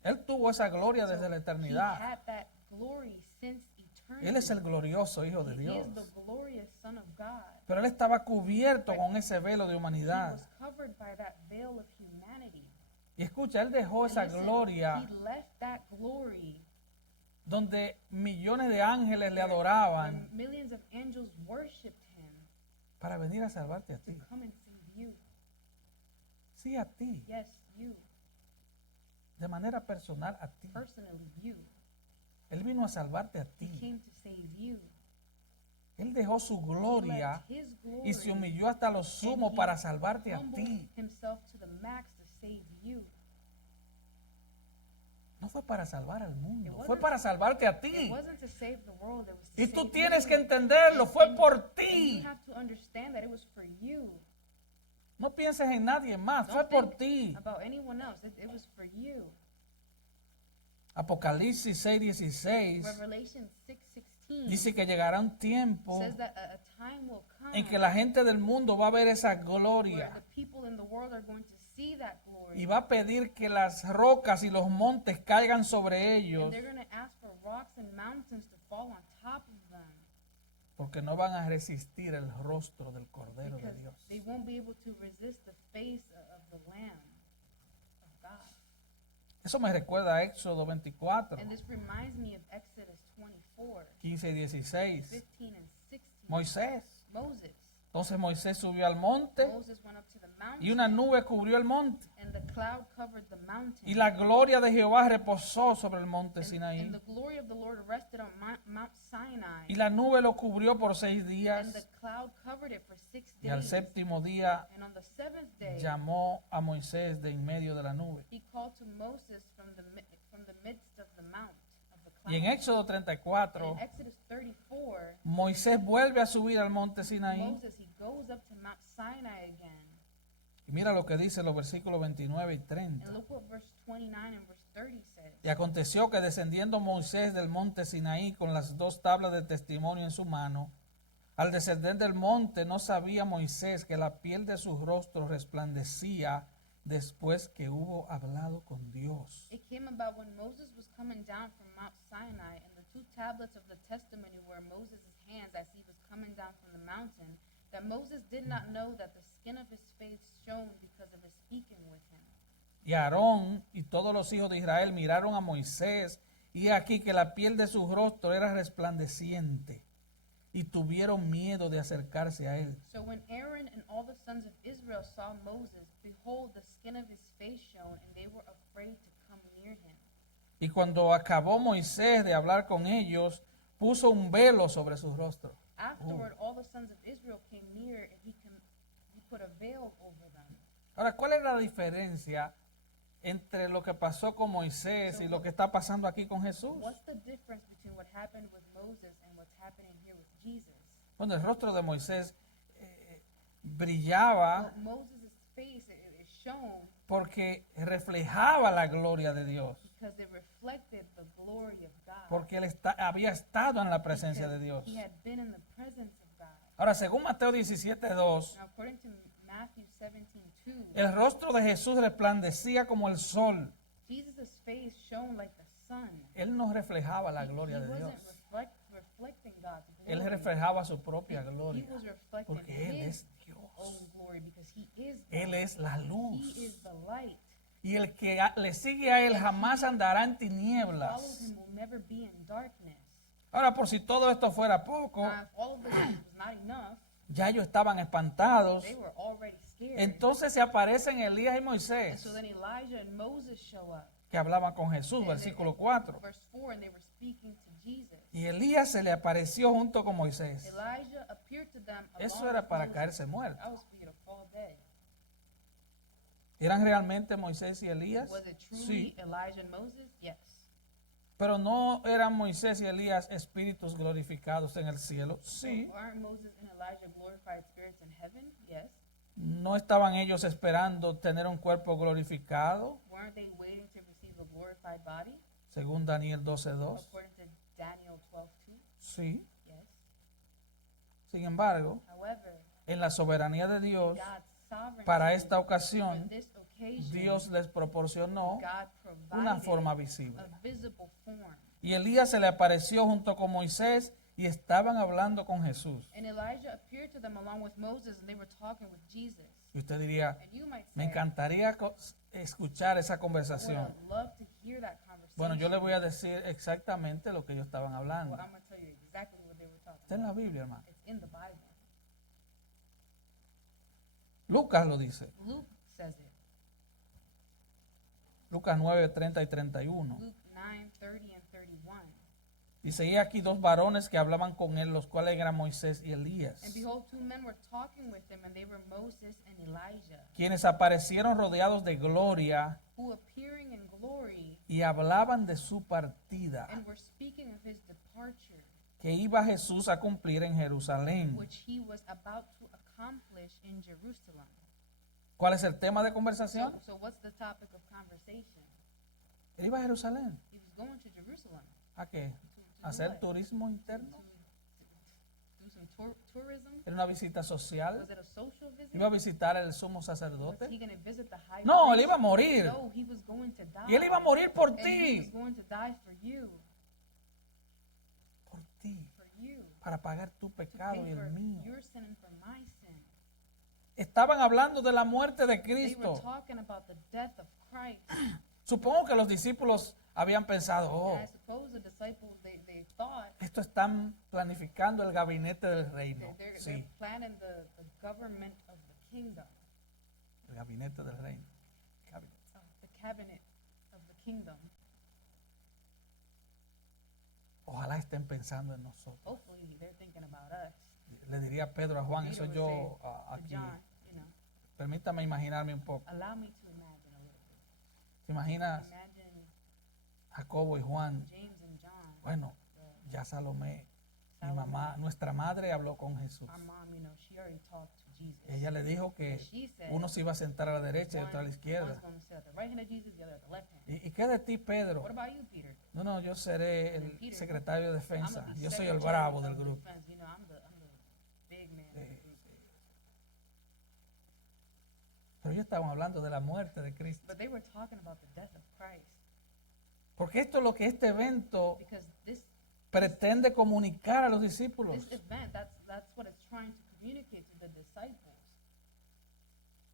Él tuvo esa gloria desde la He eternidad. had that glory since eternity. Él es el glorioso Hijo de He Dios. is the glorious Son of God. Pero él estaba cubierto con ese velo de He humanidad. was covered by that veil of humanity. Y escucha, él dejó esa Listen, gloria he left that glory donde millones de ángeles le adoraban when millions of angels worshipped him para venir a salvarte a to ti. come and save you. Sí, a ti. Yes, you. De manera personal a ti. Personally, you. Él vino a salvarte a He ti. came to save you. Él dejó su He gloria left his glory y se humilló hasta lo sumo and he para salvarte a humbled ti. himself to the max to save you. No fue para salvar al mundo, It fue wasn't- para salvarte a It ti. wasn't to save the world, it was to Y save tú you. tienes que entenderlo, fue por And ti. you have to understand that it was for you. No pienses en nadie más, fue Don't por think ti. about anyone else. It was for you. Apocalipsis 6:16 Revelation 6:16 dice que llegará un tiempo says that a time will come en que la gente del mundo va a ver esa where gloria the people in the world are going to see that glory. y va a pedir que las rocas y los montes caigan sobre And ellos they're going to ask for rocks and mountains to fall on top of them porque no van a resistir el rostro del Cordero de because Dios. they won't be able to resist the face of the Lamb of God. Eso me recuerda a Éxodo 24, And this reminds me of Exodus 24, 15 y 16. 15 and 16. Moisés. Moses. Entonces Moisés subió al monte Moses went up to the mountain, y una nube cubrió el monte. and the cloud covered the mountain. Y la gloria de Jehová reposó sobre el monte and Sinaí. the glory of the Lord rested on Mount Sinai. Y la nube lo cubrió por 6 And the días. cloud covered it for 6 Y al days. séptimo día And on the seventh day, llamó a Moisés de en medio de la nube. he called to Moses from the midst of the mount of the cloud. Y en Éxodo And 34, in Exodus 34, Moisés vuelve a subir al monte Sinaí. Moses, he goes up to Mount Sinai again. Y mira lo que dice los versículos 29 y 30. And look what verse 29 and verse 30 says. Y aconteció que descendiendo Moisés del monte Sinaí con las 2 tablas de testimonio en su mano, al descender del monte no sabía Moisés que la piel de su rostro resplandecía después que hubo hablado con Dios. It came about when Moses was coming down from Mount Sinai, and the 2 tablets of the testimony were in Moses' hands as he was coming down from the mountain, that Moses did not know that the skin of his face shone because of his speaking with him. Y Aarón y todos los hijos de Israel miraron a Moisés, y he aquí que la piel de su rostro era resplandeciente, y tuvieron miedo de acercarse a él. So when Aaron and all the sons of Israel saw Moses, behold, the skin of his face shone, and they were afraid to come near him. Y cuando acabó Moisés de hablar con ellos, puso un velo sobre su rostro. Afterward, all the sons of Israel came near, and he put a veil over them. Ahora, ¿cuál es la diferencia entre lo que pasó con Moisés y lo que está pasando aquí con Jesús? What's the difference between what happened with Moses and what's happening here with Jesus? Bueno, el rostro de Moisés brillaba Well, Moses' face it shone porque reflejaba la gloria de Dios, because it reflected the glory of God. porque él había estado en la presencia de Because Dios. he had been in the presence of God. Ahora, según Mateo 17:2, Now, according to Matthew 17:2, el rostro de Jesús resplandecía como el sol. Jesus' face shone like the sun. Él no reflejaba la He gloria de wasn't Dios. reflecting God's Él glory. reflejaba su propia He gloria, was reflecting porque Él his es Dios. own glory because he is Él God. es la He luz. is the light. Y el que le sigue a Él jamás andará en Follow tinieblas. him will never be in darkness. Ahora, por si todo esto fuera poco, Now, if all of this was not enough, ya ellos estaban espantados. they were already scared. Entonces se aparecen Elías y And Moisés, so then Elijah and Moses show up. que hablaban con Jesús, versículo 4. Verse 4, and they were speaking to Jesus. Y Elías se le apareció junto con Moisés. Elijah appeared to them Eso along era with para Moses. caerse muerto. That was for you to fall dead. ¿Eran realmente Moisés y Elías? Was it truly Sí. Elijah and Moses? Yes. Pero no eran Moisés y Elías espíritus glorificados en el cielo. Sí. So aren't Moses and Elijah glorified spirits in heaven? Yes. No estaban ellos esperando tener un cuerpo glorificado, Weren't they waiting to receive a glorified body? según Daniel 12:2. According to Daniel 12:2? Sí. Yes. Sin embargo, However, en la soberanía de Dios, God's sovereignty, para esta for ocasión, this occasion, Dios les proporcionó God una provided forma visible. a visible form. Y Elías se le apareció junto con Moisés y estaban hablando con Jesús. And Elijah appeared to them along with Moses, and they were talking with Jesus. Y usted diría, And you might me say, encantaría escuchar esa would conversación. have loved to hear that conversation. Bueno, yo le voy a decir exactamente lo que ellos estaban hablando. Well, I'm going to tell you exactly what they were talking Está en la about. Biblia, hermano. It's in the Bible. Lucas lo dice. Luke says it. Lucas 9, 30 y 31. Luke 9, 30 and 31. Dice, y aquí dos varones que hablaban con él, los cuales eran Moisés y Elías, And behold, two men were talking with him, and they were Moses and Elijah, quienes aparecieron rodeados de gloria who appearing in glory y hablaban de su partida, and were speaking of his departure, que iba Jesús a cumplir en Jerusalén. which he was about to accomplish in Jerusalem. ¿Cuál es el tema de conversación? So what's the topic of conversation? Él iba a Jerusalén. He was going to Jerusalem ¿A qué? to ¿A hacer what? turismo interno? Do some tourism? ¿Era una visita social? Was it a social visit? ¿Iba a visitar el sumo Was sacerdote? he going to visit the high No, él priest? iba a morir. No, he was going to die. Y él iba a morir por And he was ti. going to die for you, Por ti. for you. Para pagar tu To pecado pay y el for mío. your sin and for my sin. Estaban hablando de la muerte de They were Cristo. talking about the death of Christ. Supongo que los discípulos habían pensado, oh, And I suppose the disciples, they thought esto están planificando el gabinete del reino. they're Sí, planning the government of the kingdom, el gabinete del reino. the cabinet of the kingdom. Ojalá estén pensando en nosotros. Hopefully they're thinking about us. Le diría a Pedro, a Juan, Peter eso would yo say to aquí. John, Permítame imaginarme un poco. allow me to imagine a little bit. ¿Te imaginas Imagine Jacobo y Juan? James and John. Bueno, ya Salomé, mi Salome. mamá, nuestra madre habló con Jesús. Our mom, she already talked to Jesus. Ella le dijo que She said, uno se iba a sentar a la derecha y otro a la one's izquierda. going to sit at the right hand of Jesus, the other at the left hand. ¿Y qué de ti, Pedro? What about you, Peter? No, yo seré el Peter, secretario de I'm defensa. gonna be Yo soy el secretary bravo of del grupo. defense. I'm the big man of the group. Pero ellos estaban hablando de la muerte de Cristo. But they were talking about the death of Christ. Porque esto es lo que este evento Because this pretende comunicar a los discípulos. event, that's what it's trying to communicate to the disciples.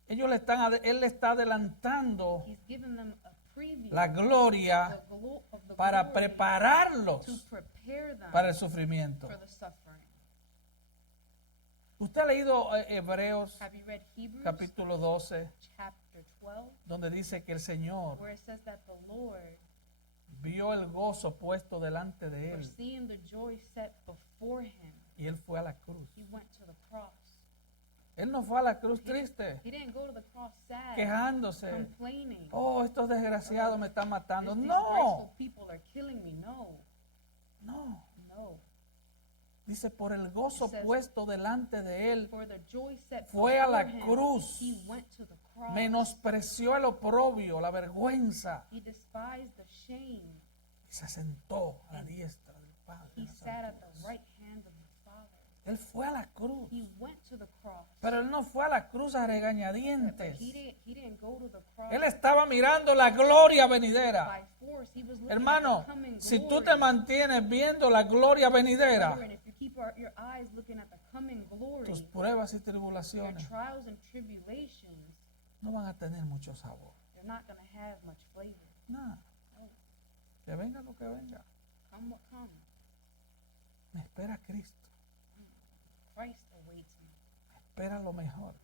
Él le está adelantando He's given them a preview la gloria of the para glory prepararlos to prepare them para el sufrimiento. for the suffering. ¿Usted ha leído Hebreos Have you read Hebrews capítulo 12, chapter 12, donde dice que el Señor where it says that the Lord, vio el gozo puesto delante de él foreseeing the joy set before him, y él fue a la cruz? he went to the cross. Él no fue a la cruz triste, He didn't go to the cross sad, quejándose. complaining. Oh, estos desgraciados me están matando. These No, graceful people are killing me. No, no. no. Dice, por el gozo It says, puesto delante de él, For the joy set fue a la before him, cruz. he went to the cross. menospreció el oprobio, la vergüenza, He despised the shame. y se sentó a la diestra del Padre. He de las sat at the alturas. right hand of the Father. Él fue a la cruz, He went to the cross. pero él no fue a la cruz a But regañadientes. he didn't go to the cross Él estaba mirando la gloria venidera. by force. He was looking Hermano, at the coming si tú glory. te mantienes viendo la gloria venidera, Brethren, if you keep your eyes looking at the coming glory, tus pruebas y your tribulaciones trials and tribulations, no van a tener mucho sabor. they're not going to have much flavor. Nada. No. Que venga lo que venga. Come what come, Me espera Cristo. Christ awaits me. Me espera lo mejor.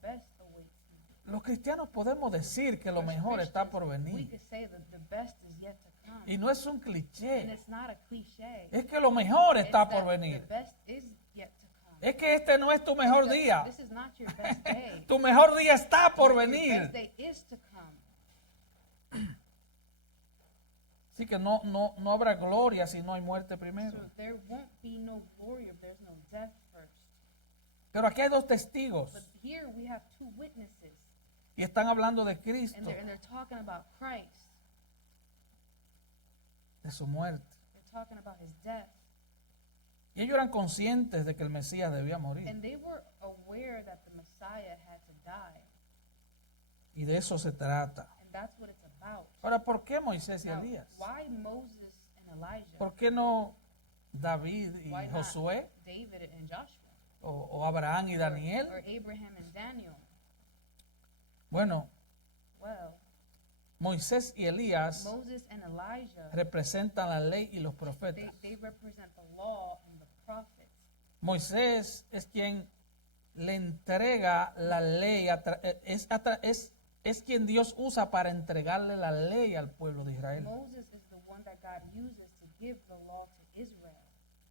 The best awaits me. Los cristianos podemos decir que lo As mejor está por Christians, we venir. could say that the best is yet to come. Y no es un And cliché. it's not a cliche. Es que lo mejor It's está that por venir. the best is yet to come. Es que este no es tu mejor That día. This is not your best day. Tu mejor día está por Your venir. best day is to come. Así que no habrá gloria si no hay muerte primero. So there won't be no glory if there's no death first. Pero aquí hay dos testigos But here we have two witnesses, y están hablando de Cristo, and they're talking about Christ. de su muerte. They're talking about his death. Y ellos eran conscientes de que el Mesías debía morir. And they were aware that the Messiah had to die. Y de eso se trata. And that's what it's about. Ahora, ¿por qué Moisés y Now, Elías? why Moses and Elijah? ¿Por qué no David y Why not Josué David and Joshua? o Abraham y Daniel? Or Abraham and Daniel? Bueno, Well, Moisés y Elías Moses and Elijah, representan la ley y los profetas. they represent the law and the prophets. Moisés es quien le entrega la ley, es quien Dios usa para entregarle la ley al pueblo de Israel. Moses is the one that God uses to give the law to Israel.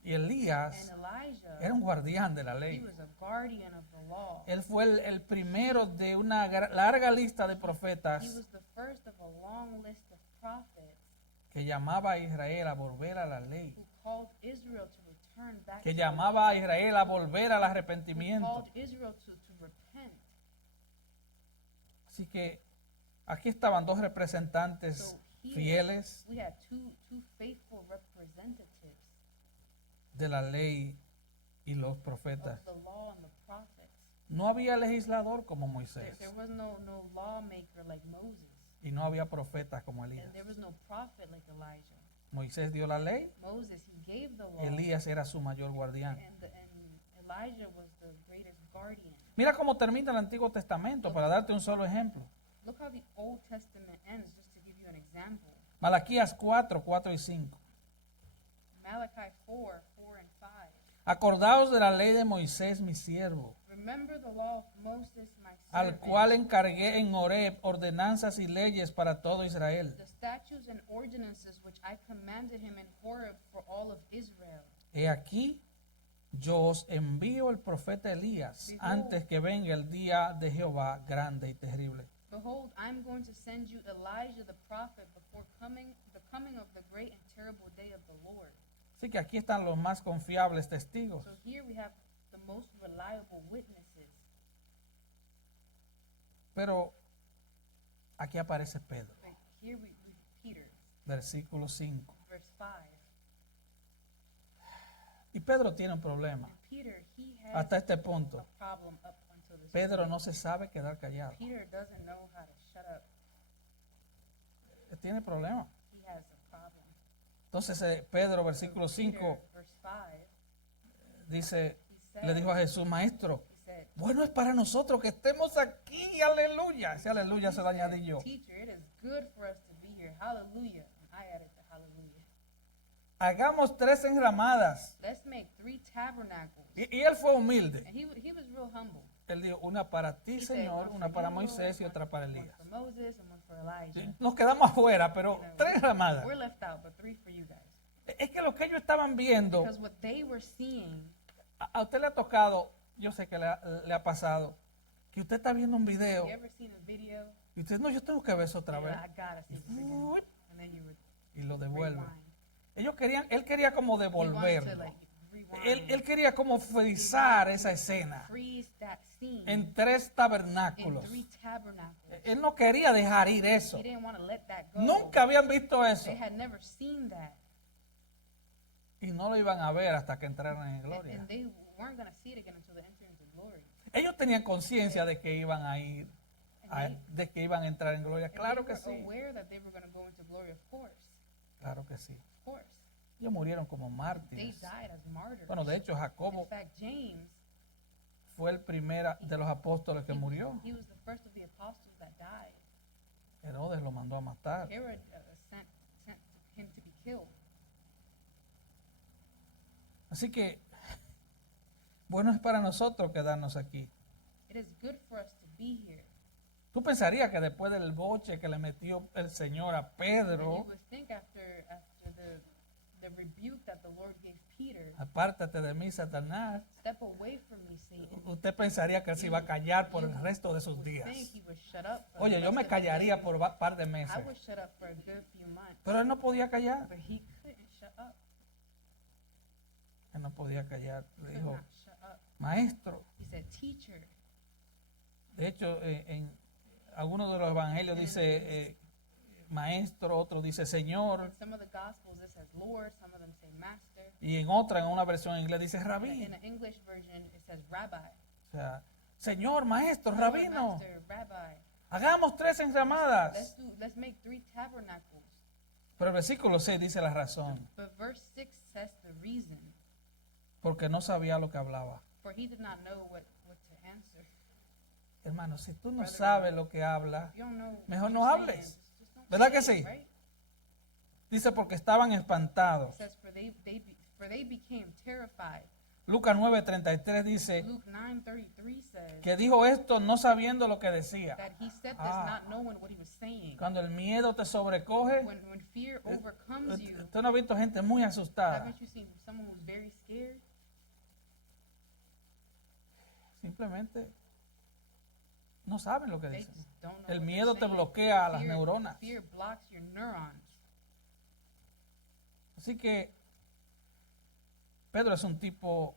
Y Elías And Elijah, era un guardián de la he ley. was a guardian of the law. Él fue el primero de una larga lista de He profetas was the first of a long list of prophets que llamaba a Israel a volver a la ley, who called Israel to return back que to llamaba a Israel a volver al who arrepentimiento. called Israel to repent. Así que aquí estaban dos representantes So here fieles we had two faithful representatives de la ley y los of profetas. the law and the prophets. No había legislador como Moisés There was no lawmaker like Moses, y no había profetas como Elías. and there was no prophet like Elijah. Moisés dio la ley, Moses, he gave the law, Elías era su mayor guardián. and Elijah was the greatest guardian. Mira cómo termina el Antiguo Testamento, para darte un solo ejemplo. Look how the Old Testament ends, just to give you an example. Malaquías 4, 4 y 5. Malachi 4, 4 and 5. Acordaos de la ley de Moisés, mi siervo, Remember the law of Moses, my al servant, cual encargué en Horeb ordenanzas y leyes para todo Israel. the statutes and ordinances which I commanded him in Horeb for all of Israel. He aquí, yo os envío el profeta Elías antes que venga el día de Jehová grande y terrible. Behold, I'm going to send you Elijah the prophet before the coming of the great and terrible day of the Lord. Así que aquí están los más confiables testigos. So here we have the most reliable witnesses. Pero aquí aparece Pedro, But here we Peter, versículo 5. verse 5. Y Pedro tiene un problema. Peter, he has Hasta este punto, a problem up until this Pedro point. no se sabe quedar callado. Peter doesn't know how to shut up. Tiene problema. He has a problem. Entonces Pedro, versículo 5, Peter, verse 5, dice, he said, le dijo a Jesús, maestro, he said, bueno es para nosotros que estemos aquí, aleluya. Ese aleluya se lo añadí yo. Teacher, it is good for us to be here. Hallelujah. And I added the hallelujah. Hagamos 3 enramadas. Let's make 3 tabernacles. Y él fue humilde. And he was real humble. Él dijo, una para ti, He said, Señor, one una for para you, Moisés y one otra para Elías. for Moses and one for Elijah. Nos quedamos afuera, pero You know, 3 enramadas. We're left out, but 3 for you guys. Es que lo que ellos estaban viendo, Because what they were seeing, a usted le ha tocado, yo sé que le ha pasado, que usted está viendo un video you ever seen a video? y usted, no, yo tengo que ver eso otra You're vez. like, I gotta see this again. Uy, And then you would y lo devuelve. rewind. Él quería como He wanted to devolverlo. like rewind, Él quería como frizar esa escena freeze that scene en 3 in tabernáculos. 3 tabernacles. Él no quería dejar ir eso. He didn't want to let that go. Nunca habían visto eso. They had never seen that. Y no lo iban a ver hasta que entraran en And gloria. they weren't going to see it again until they entered into glory. Ellos tenían conciencia de que iban a ir, de que iban a entrar en gloria. And Claro they que were sí. aware that they were going to go into glory, of course. Claro que sí. Of course. Ellos murieron como They mártires. died as martyrs. Bueno, de hecho, In Jacobo fact, James, fue el primero de los apóstoles que murió. he was the first of the apostles that died. Herodes lo mandó a matar. Herod sent him to be killed. Así que, bueno es para nosotros quedarnos aquí. It is good for us to be here. Tú pensarías que después del boche que le metió el Señor a And you Pedro, would think after the rebuke that the Lord gave Peter, apártate de mí, Satanás, step away from me, Satan. usted pensaría que él se iba a callar por el resto de sus Would días. think he would shut up for Oye, the yo rest me of his callaría days. por un par de meses, I would shut up for a good few months, pero él no podía callar. but he couldn't shut up. Él no podía callar. Le Could dijo, not shut up. maestro. He said, "Teacher." De hecho, en algunos de los evangelios dice maestro, otro dice Señor, In some of the Gospels, it says Lord. Some of them say Master. y en otra, en una versión en inglés, dice In rabí. the English version, it says Rabbi. O sea, Señor, maestro, Lord, rabino, Master, Rabbi, hagamos 3 enramadas. let's make 3 tabernacles. Pero el versículo 6 dice la razón, But verse 6 says the reason, porque no sabía lo que hablaba. for he did not know what to answer. Hermano, si tú no sabes lo que habla, If you don't know mejor what no you're hables. saying, just don't ¿Verdad say que it, sí? right? Dice porque estaban It espantados. says, for they became terrified. Lucas 9:33 dice Luke 9:33 says que dijo esto no sabiendo lo que decía. that he said this Ah. not knowing what he was saying. Cuando el miedo te sobrecoge, When fear overcomes you, usted no ha visto gente muy asustada. haven't you seen someone who's very scared? Simplemente no saben lo que They dicen. just don't know El what miedo they're te saying. bloquea a las neuronas. Fear blocks your neurons. Así que Pedro es un tipo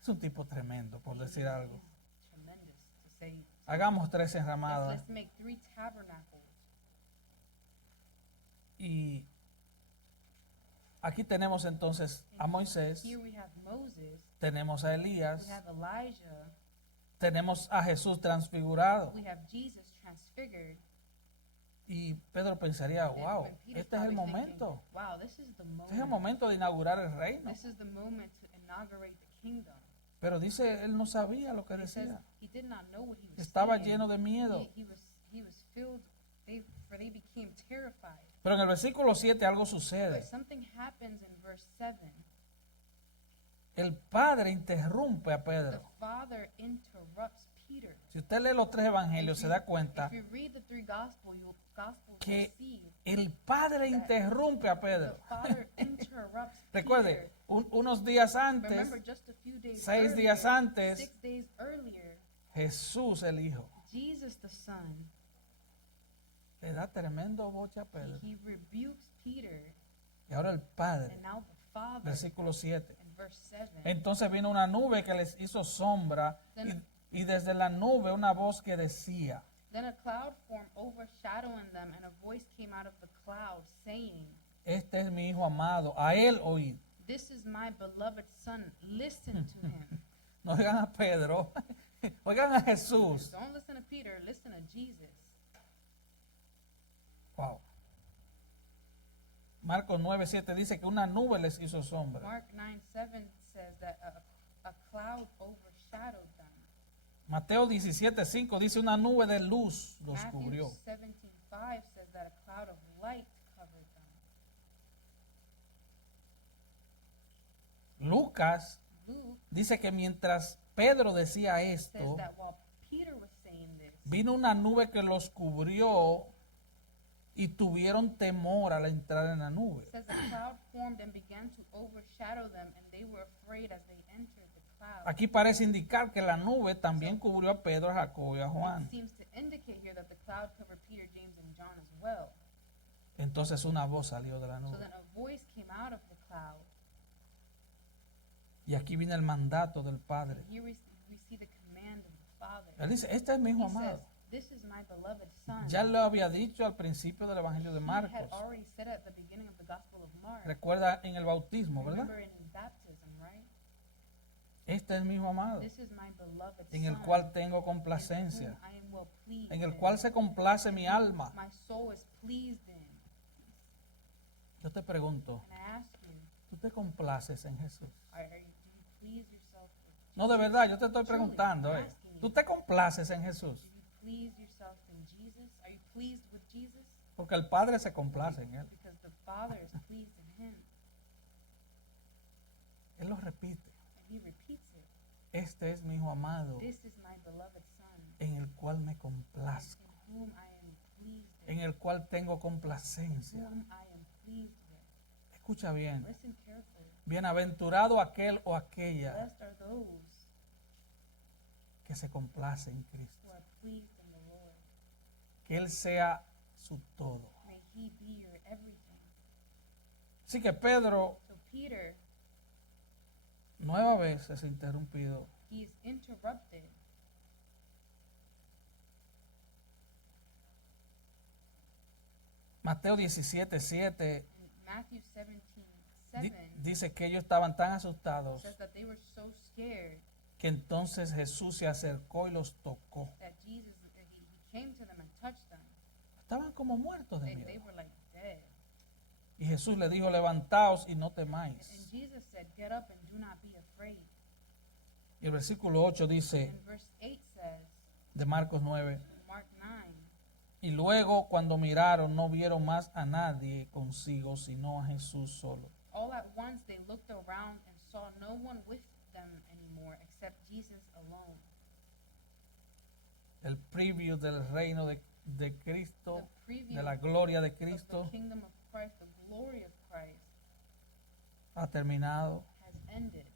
So Peter tremendo, por decir algo. is tremendous to say, Hagamos 3 enramadas. let's make 3 tabernacles. Y aquí tenemos entonces a Moisés, Here we have Moses, tenemos a we Elías, have Elijah, tenemos a Jesús transfigurado. we have Jesus transfigured. Y Pedro pensaría, And wow, Peter's este es el probably momento. thinking, wow, this is the Este es el moment. momento de inaugurar el reino. This is the moment to inaugurate the kingdom. Pero dice, él no sabía lo que He says decía. he did not know what he was Estaba saying. lleno de miedo. He was filled, for they became terrified. Pero en el versículo 7 algo But sucede. something happens in verse 7. El padre interrumpe a The Pedro. Father interrupts Peter. Si usted lee los 3 evangelios, se da cuenta If you read the 3 gospels, you'll que see el padre interrumpe a the Pedro. Father interrupts Recuerde, Peter. unos días antes, Remember, just a few days 6 earlier, días antes, 6 days earlier, Jesús el Hijo Jesus the Son, le da tremendo boche a Pedro. he rebukes Peter, Y ahora el padre, and now the Father, versículo 7. in verse 7, Entonces vino una nube que les hizo sombra y desde la nube una voz que decía, then a cloud formed overshadowing them, and a voice came out of the cloud, saying, este es mi Hijo amado, a él oíd. "This is my beloved Son, listen to him." No oigan a Pedro, oigan a Jesús. Don't listen to Peter, listen to Jesus. Wow. Marcos 9:7 dice que una nube les hizo sombra. Mark 9:7 says that a cloud overshadowed them. Mateo 17:5 dice una nube de luz los Matthew cubrió. 17:5 says that a cloud of light covered them. Lucas Luke dice que mientras Pedro decía says esto, that while Peter was saying this, vino una nube que los cubrió y tuvieron temor al entrar en la nube. it says a cloud formed and began to overshadow them, and they were afraid as they entered the cloud. Aquí parece indicar que la nube también cubrió a Pedro, a Jacobo y a It Juan. seems to indicate here that the cloud covered Peter, James, and John as well. Entonces una voz salió de la So nube. then a voice came out of the cloud. Y aquí viene el mandato del Padre. Here we see the command of the Father. Él dice, este es mi Hijo He says, amado. "This is my beloved Son." Ya lo había dicho al principio del Evangelio de He Marcos. had already said at the beginning of the Gospel of Mark. Recuerda en el bautismo, ¿verdad? Remember in his baptism, right? Este es mi Hijo amado, This is my beloved en el Son, cual tengo in whom complacencia, I am well pleased. en el in. cual se complace mi alma. My soul is pleased in. Yo te pregunto, And I ask you, ¿tú te complaces en Jesús? do you please yourself with Jesus? No, de verdad, yo te estoy Truly, preguntando. I'm asking you. ¿Tú te complaces en Jesús? Do you please yourself in Jesus? Are you pleased with Jesus? Porque el Padre se complace en Él. Because the Father is pleased in him. Él lo repite. And he repeats it. Este es mi Hijo amado, This is my beloved Son, en el cual me complazco, in whom I am pleased en el cual tengo complacencia. whom I am pleased with. Escucha bien. Listen carefully. Bienaventurado aquel o aquella Blessed are those que se complace en Cristo. who are pleased in the Lord. Que Él sea su todo. May he be your everything. Así que Pedro So Peter, nueva vez es interrumpido. he is interrupted. Mateo 17:7 In Matthew 17:7 dice que ellos estaban tan asustados says that they were so scared que entonces Jesús se acercó y los tocó. that Jesus, he came to them and touched them. Estaban como muertos de They miedo. were like dead. Y Jesús le dijo, levantaos y no And temáis. Jesus said, get up and do not be afraid. Y el versículo 8 dice, And verse 8 says, de Marcos 9, Mark 9, y luego cuando miraron no vieron más a nadie consigo, sino a Jesús solo. all at once they looked around and saw no one with them anymore except Jesus alone. El preview del reino de Cristo, The preview de la gloria de of Cristo, the kingdom of Christ, the glory of Christ, ha terminado. has ended.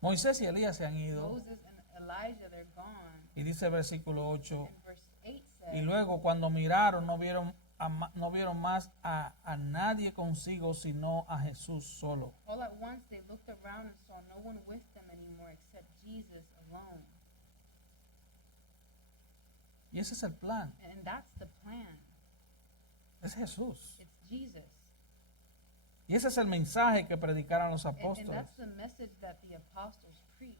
Moisés y Elías se han ido. Moses and Elijah, they're gone. Y dice el versículo 8, And verse 8 says, y luego cuando miraron no vieron, no vieron más a nadie consigo, sino a Jesús solo. all at once they looked around and saw no one with them anymore except Jesus alone. Y ese es el plan, And that's the plan. es Jesús. It's Jesus. Y ese es el mensaje que predicaron los And apóstoles. that's the message that the apostles preached.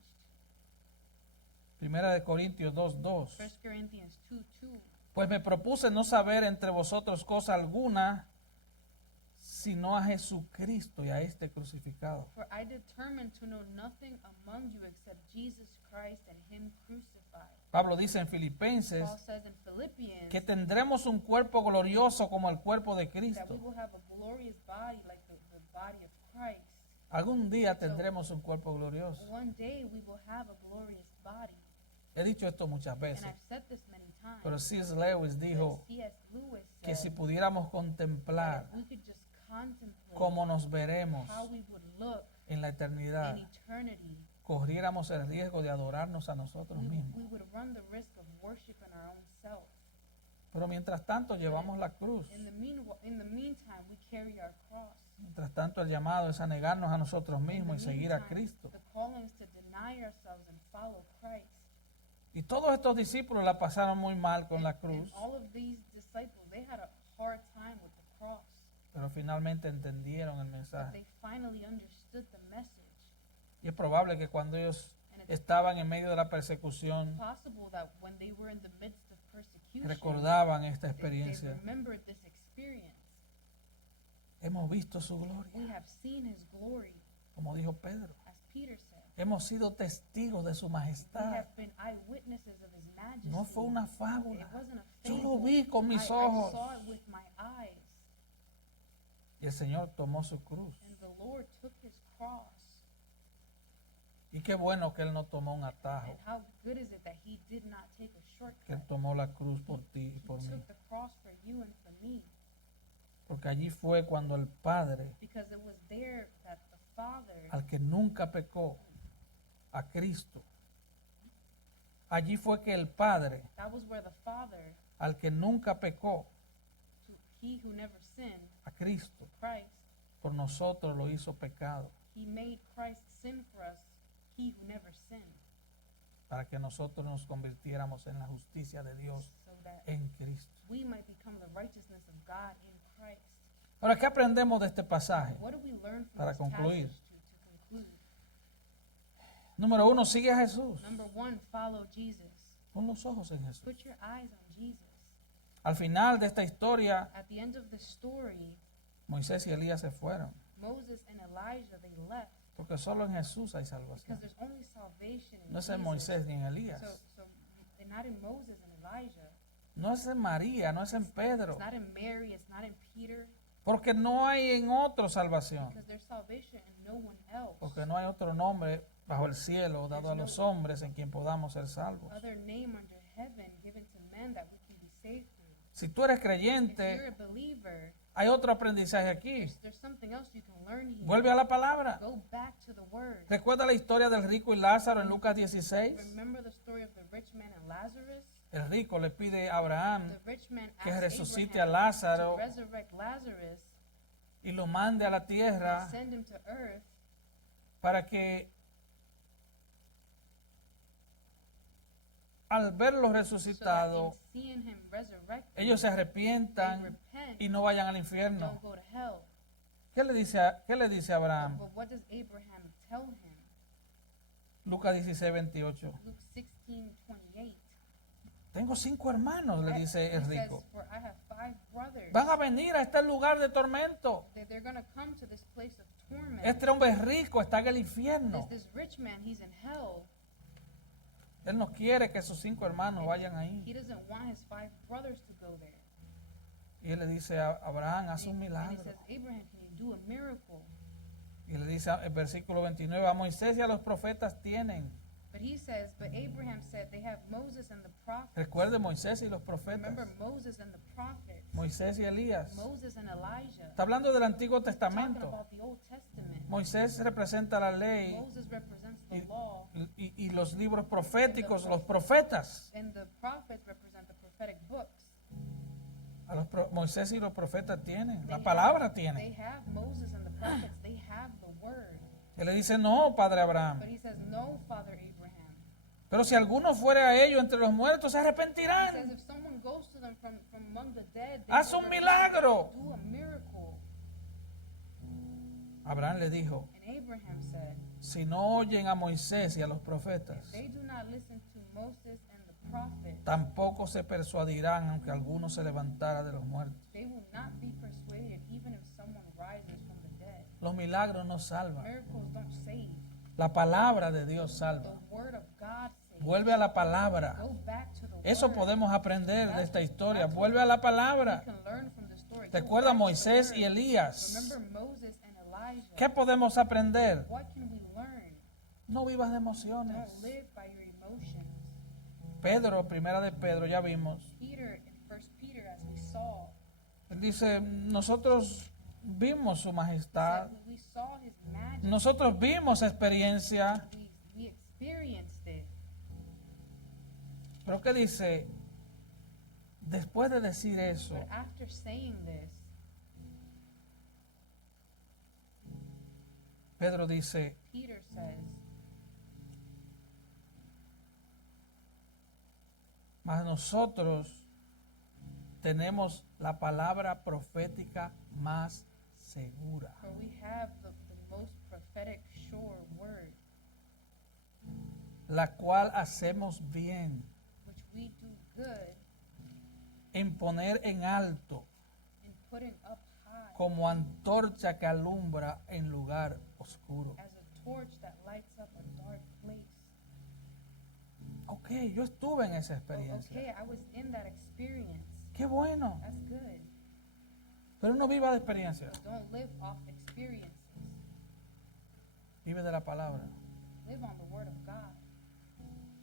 Primera de Corintios 2:2. 1 Corinthians 2:2. Pues me propuse no saber entre vosotros cosa alguna, sino a Jesucristo y a este crucificado. For I determined to know nothing among you except Jesus Christ and him crucified. Pablo dice en Filipenses Paul says in Philippians que tendremos un cuerpo glorioso como el cuerpo de that we Cristo. will have a glorious body like the body of Christ. Algún día tendremos un cuerpo glorioso. One day we will have a glorious body. He dicho esto muchas And veces, I've said this many times. pero C.S. Lewis dijo But C.S. Lewis que si said pudiéramos that contemplar if we could just contemplate cómo nos veremos how we would look en la eternidad, in eternity, corriéramos el riesgo de adorarnos a nosotros mismos. we would run the risk of worshiping our own self. Pero mientras tanto llevamos la cruz. In the meantime, we carry our cross. Mientras tanto el llamado es a negarnos a nosotros In the mismos y seguir a meantime, Cristo. the calling is to deny ourselves and follow Christ. Y todos estos discípulos la pasaron muy mal con la cruz, And all of these disciples, they had a hard time with the cross. pero finalmente entendieron el But mensaje. they finally understood the message. Y es probable que cuando ellos And it's estaban en medio de la persecución, possible that when they were in the midst of persecution, recordaban esta they experiencia. remembered this experience. Hemos visto su gloria, We have seen his glory, como dijo Pedro. as Peter said. Hemos sido testigos de su We majestad. have been eyewitnesses of his majesty. No fue una It fábula. wasn't a Yo fable. lo vi con mis I ojos. saw it with my eyes. Y el Señor tomó su cruz. And the Lord took his cross. Y qué bueno que Él no tomó un atajo, And how good is it that he did not take a que Él shortcut? tomó la cruz por ti y por He mí. took the cross for you and for me. Porque allí fue cuando el Padre, Because it was there that the Father, al que nunca pecó, a Cristo. Allí fue que el Padre, that was where the Father, al que nunca pecó, he who never sinned, a Cristo, Christ, por nosotros lo hizo pecado, he made Christ sin for us, he who never sinned, para que nosotros nos convirtiéramos en la justicia de Dios so that en Cristo. we might become the righteousness of God in Christ. Ahora, ¿qué aprendemos de este pasaje? What do we learn from Para this concluir. passage to conclude? Número uno, sigue a Jesús. Number one, follow Jesus. Pon los ojos en Jesús. Put your eyes on Jesus. Al final de esta historia, At the end of the story, Moisés y Elías se fueron, Moses and Elijah, they left porque solo en Jesús hay because salvación. there's only salvation in No es en Jesus. Moisés ni en Elías. So they're not in Moses and Elijah. No es en María, no es en Pedro, It's not in Mary. It's not in Peter. porque no hay en otro salvación, Because there's salvation in no one else. porque no hay otro nombre bajo el cielo dado a los hombres en quien podamos ser salvos. Other name under heaven given to men that we can be saved through. Si tú eres If you're creyente, a believer, hay otro aprendizaje aquí. there's something else you can learn here. Vuelve a la palabra. Go back to the word. ¿Recuerda la historia del rico y Lázaro en Lucas 16? Remember the story of the rich man and Lazarus? El rico le pide a Abraham The rich man que asked resucite a Abraham Lázaro to resurrect Lazarus y lo mande a la tierra and send him to earth para que al verlo so that resucitado, in seeing him resurrected, ellos se they arrepientan repent y no vayan al and infierno. don't go to hell. ¿Qué le dice a Abraham? But what does Abraham tell him? Lucas 16, 28. Luke 16:28. Tengo 5 hermanos, le dice el He says, rico. for I have 5 brothers. Van a venir a este lugar de tormento. That they're going to come to this place of torment. Este hombre es rico, está en el infierno. This rich man, he's in hell. Él no quiere que sus 5 hermanos vayan ahí. He doesn't want his 5 brothers to go there. Y él le dice a Abraham, haz un And he milagro. says, Abraham, can you do a miracle? Y le dice el versículo 29, a Moisés y a los profetas tienen. But he says, but Abraham said, they have Moses and the prophets. Recuerde Moisés y los profetas. Remember Moses and the prophets. Moisés y Elías. Moses and Elijah. Está hablando del Antiguo Talking Testamento. about the Old Testament. Moisés representa la ley Moses represents the law, y los libros proféticos, los profetas. and the prophets represent the prophetic books. Moisés y los profetas tienen, la They palabra have- tiene. They have Moses and the prophets. They have the word. Él le dice, no, padre Abraham. But he says, no, Father Abraham. Pero si alguno fuere a ellos entre los muertos, se He says, arrepentirán. if someone goes to them from among the dead, they Haz will un repent. milagro. Do a miracle. Abraham le dijo, And Abraham said, si no oyen a Moisés y a los profetas, if they do not listen to Moses and the prophets, tampoco se persuadirán aunque alguno se levantara de los muertos. they will not be persuaded even if someone rises from the dead. Los milagros no salvan. Miracles don't save. La palabra de Dios The salva. word of God saves. Vuelve a la palabra. Go back to the Eso word. podemos aprender de esta historia. Vuelve a la We palabra. can learn from the story. Go Recuerda a back to the Moisés word. y Elías. Remember Moses and Elijah. ¿Qué podemos aprender? What can we learn? No vivas de Don't emociones. live by your emotions. Pedro, primera de Pedro, ya vimos. Peter, in 1 Peter, as we saw, Él dice, nosotros vimos su majestad. said we saw his majesty. Nosotros vimos experiencia. We experienced it. Pero ¿qué dice? Después de decir eso, But after saying this, Pedro dice, Peter says, mas nosotros tenemos la palabra profética más segura, for we have the most prophetic, sure word, la cual hacemos bien which we do good en poner en alto in putting up high como antorcha que alumbra en lugar oscuro. as a torch that lights up a dark place. Ok, yo estuve en esa Oh, experiencia. okay, I was in that experience. Qué bueno. That's good. Pero no viva de experiencia, But don't live off experiences. vive de la palabra. Live on the word of God.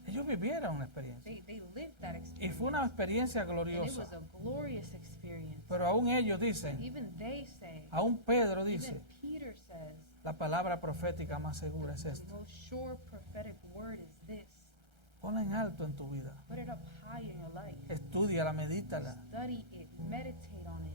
Ellos vivieron una experiencia. They lived that Y experience. fue una experiencia And it gloriosa. was a glorious experience. Pero aún ellos dicen, Even they say, aún Pedro dice, even Peter says, la palabra profética más segura es the esta. most sure prophetic word is this. Ponla en alto en tu vida. Put it up high in your life. Estúdiala, medítala. Study it. Meditate on it.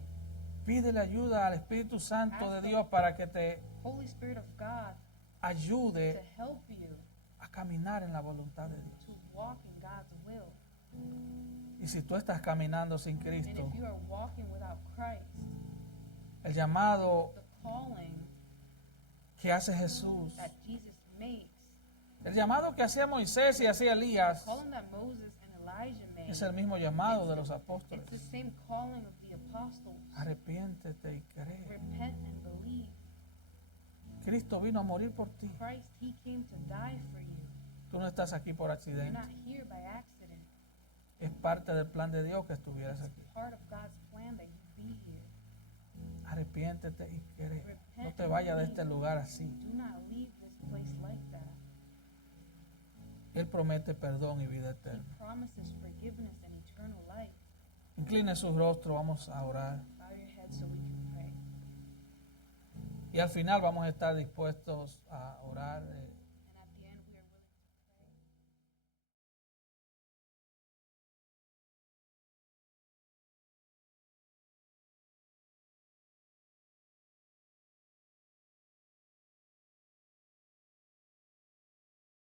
Pídele ayuda al Espíritu Santo de Dios para que te Holy Spirit of God to ayude help you a caminar en la voluntad de Dios. to walk in God's will. Y si tú estás caminando sin And Cristo, if you are walking without Christ, el llamado the calling que hace Jesús, that Jesus makes, el llamado que hacía Moisés y hacía Elías, calling that Moses and Elijah made, es el mismo llamado de los apóstoles. it's the same calling of the apostles. Arrepiéntete y cree. Repent and believe. Cristo vino a morir por ti. Christ, He came to die for you. Tú no estás aquí por You're accidente. not here by accident. Es parte del plan de Dios que estuvieras aquí. Part of God's plan that you be here. Arrepiéntete y cree. No te vayas de este lugar así. Do not leave this place like that. Él promete perdón y vida He eterna. promises forgiveness and eternal life. Incline su rostro, vamos a orar. Bow your head so we can pray. Y al final vamos a estar dispuestos a orar.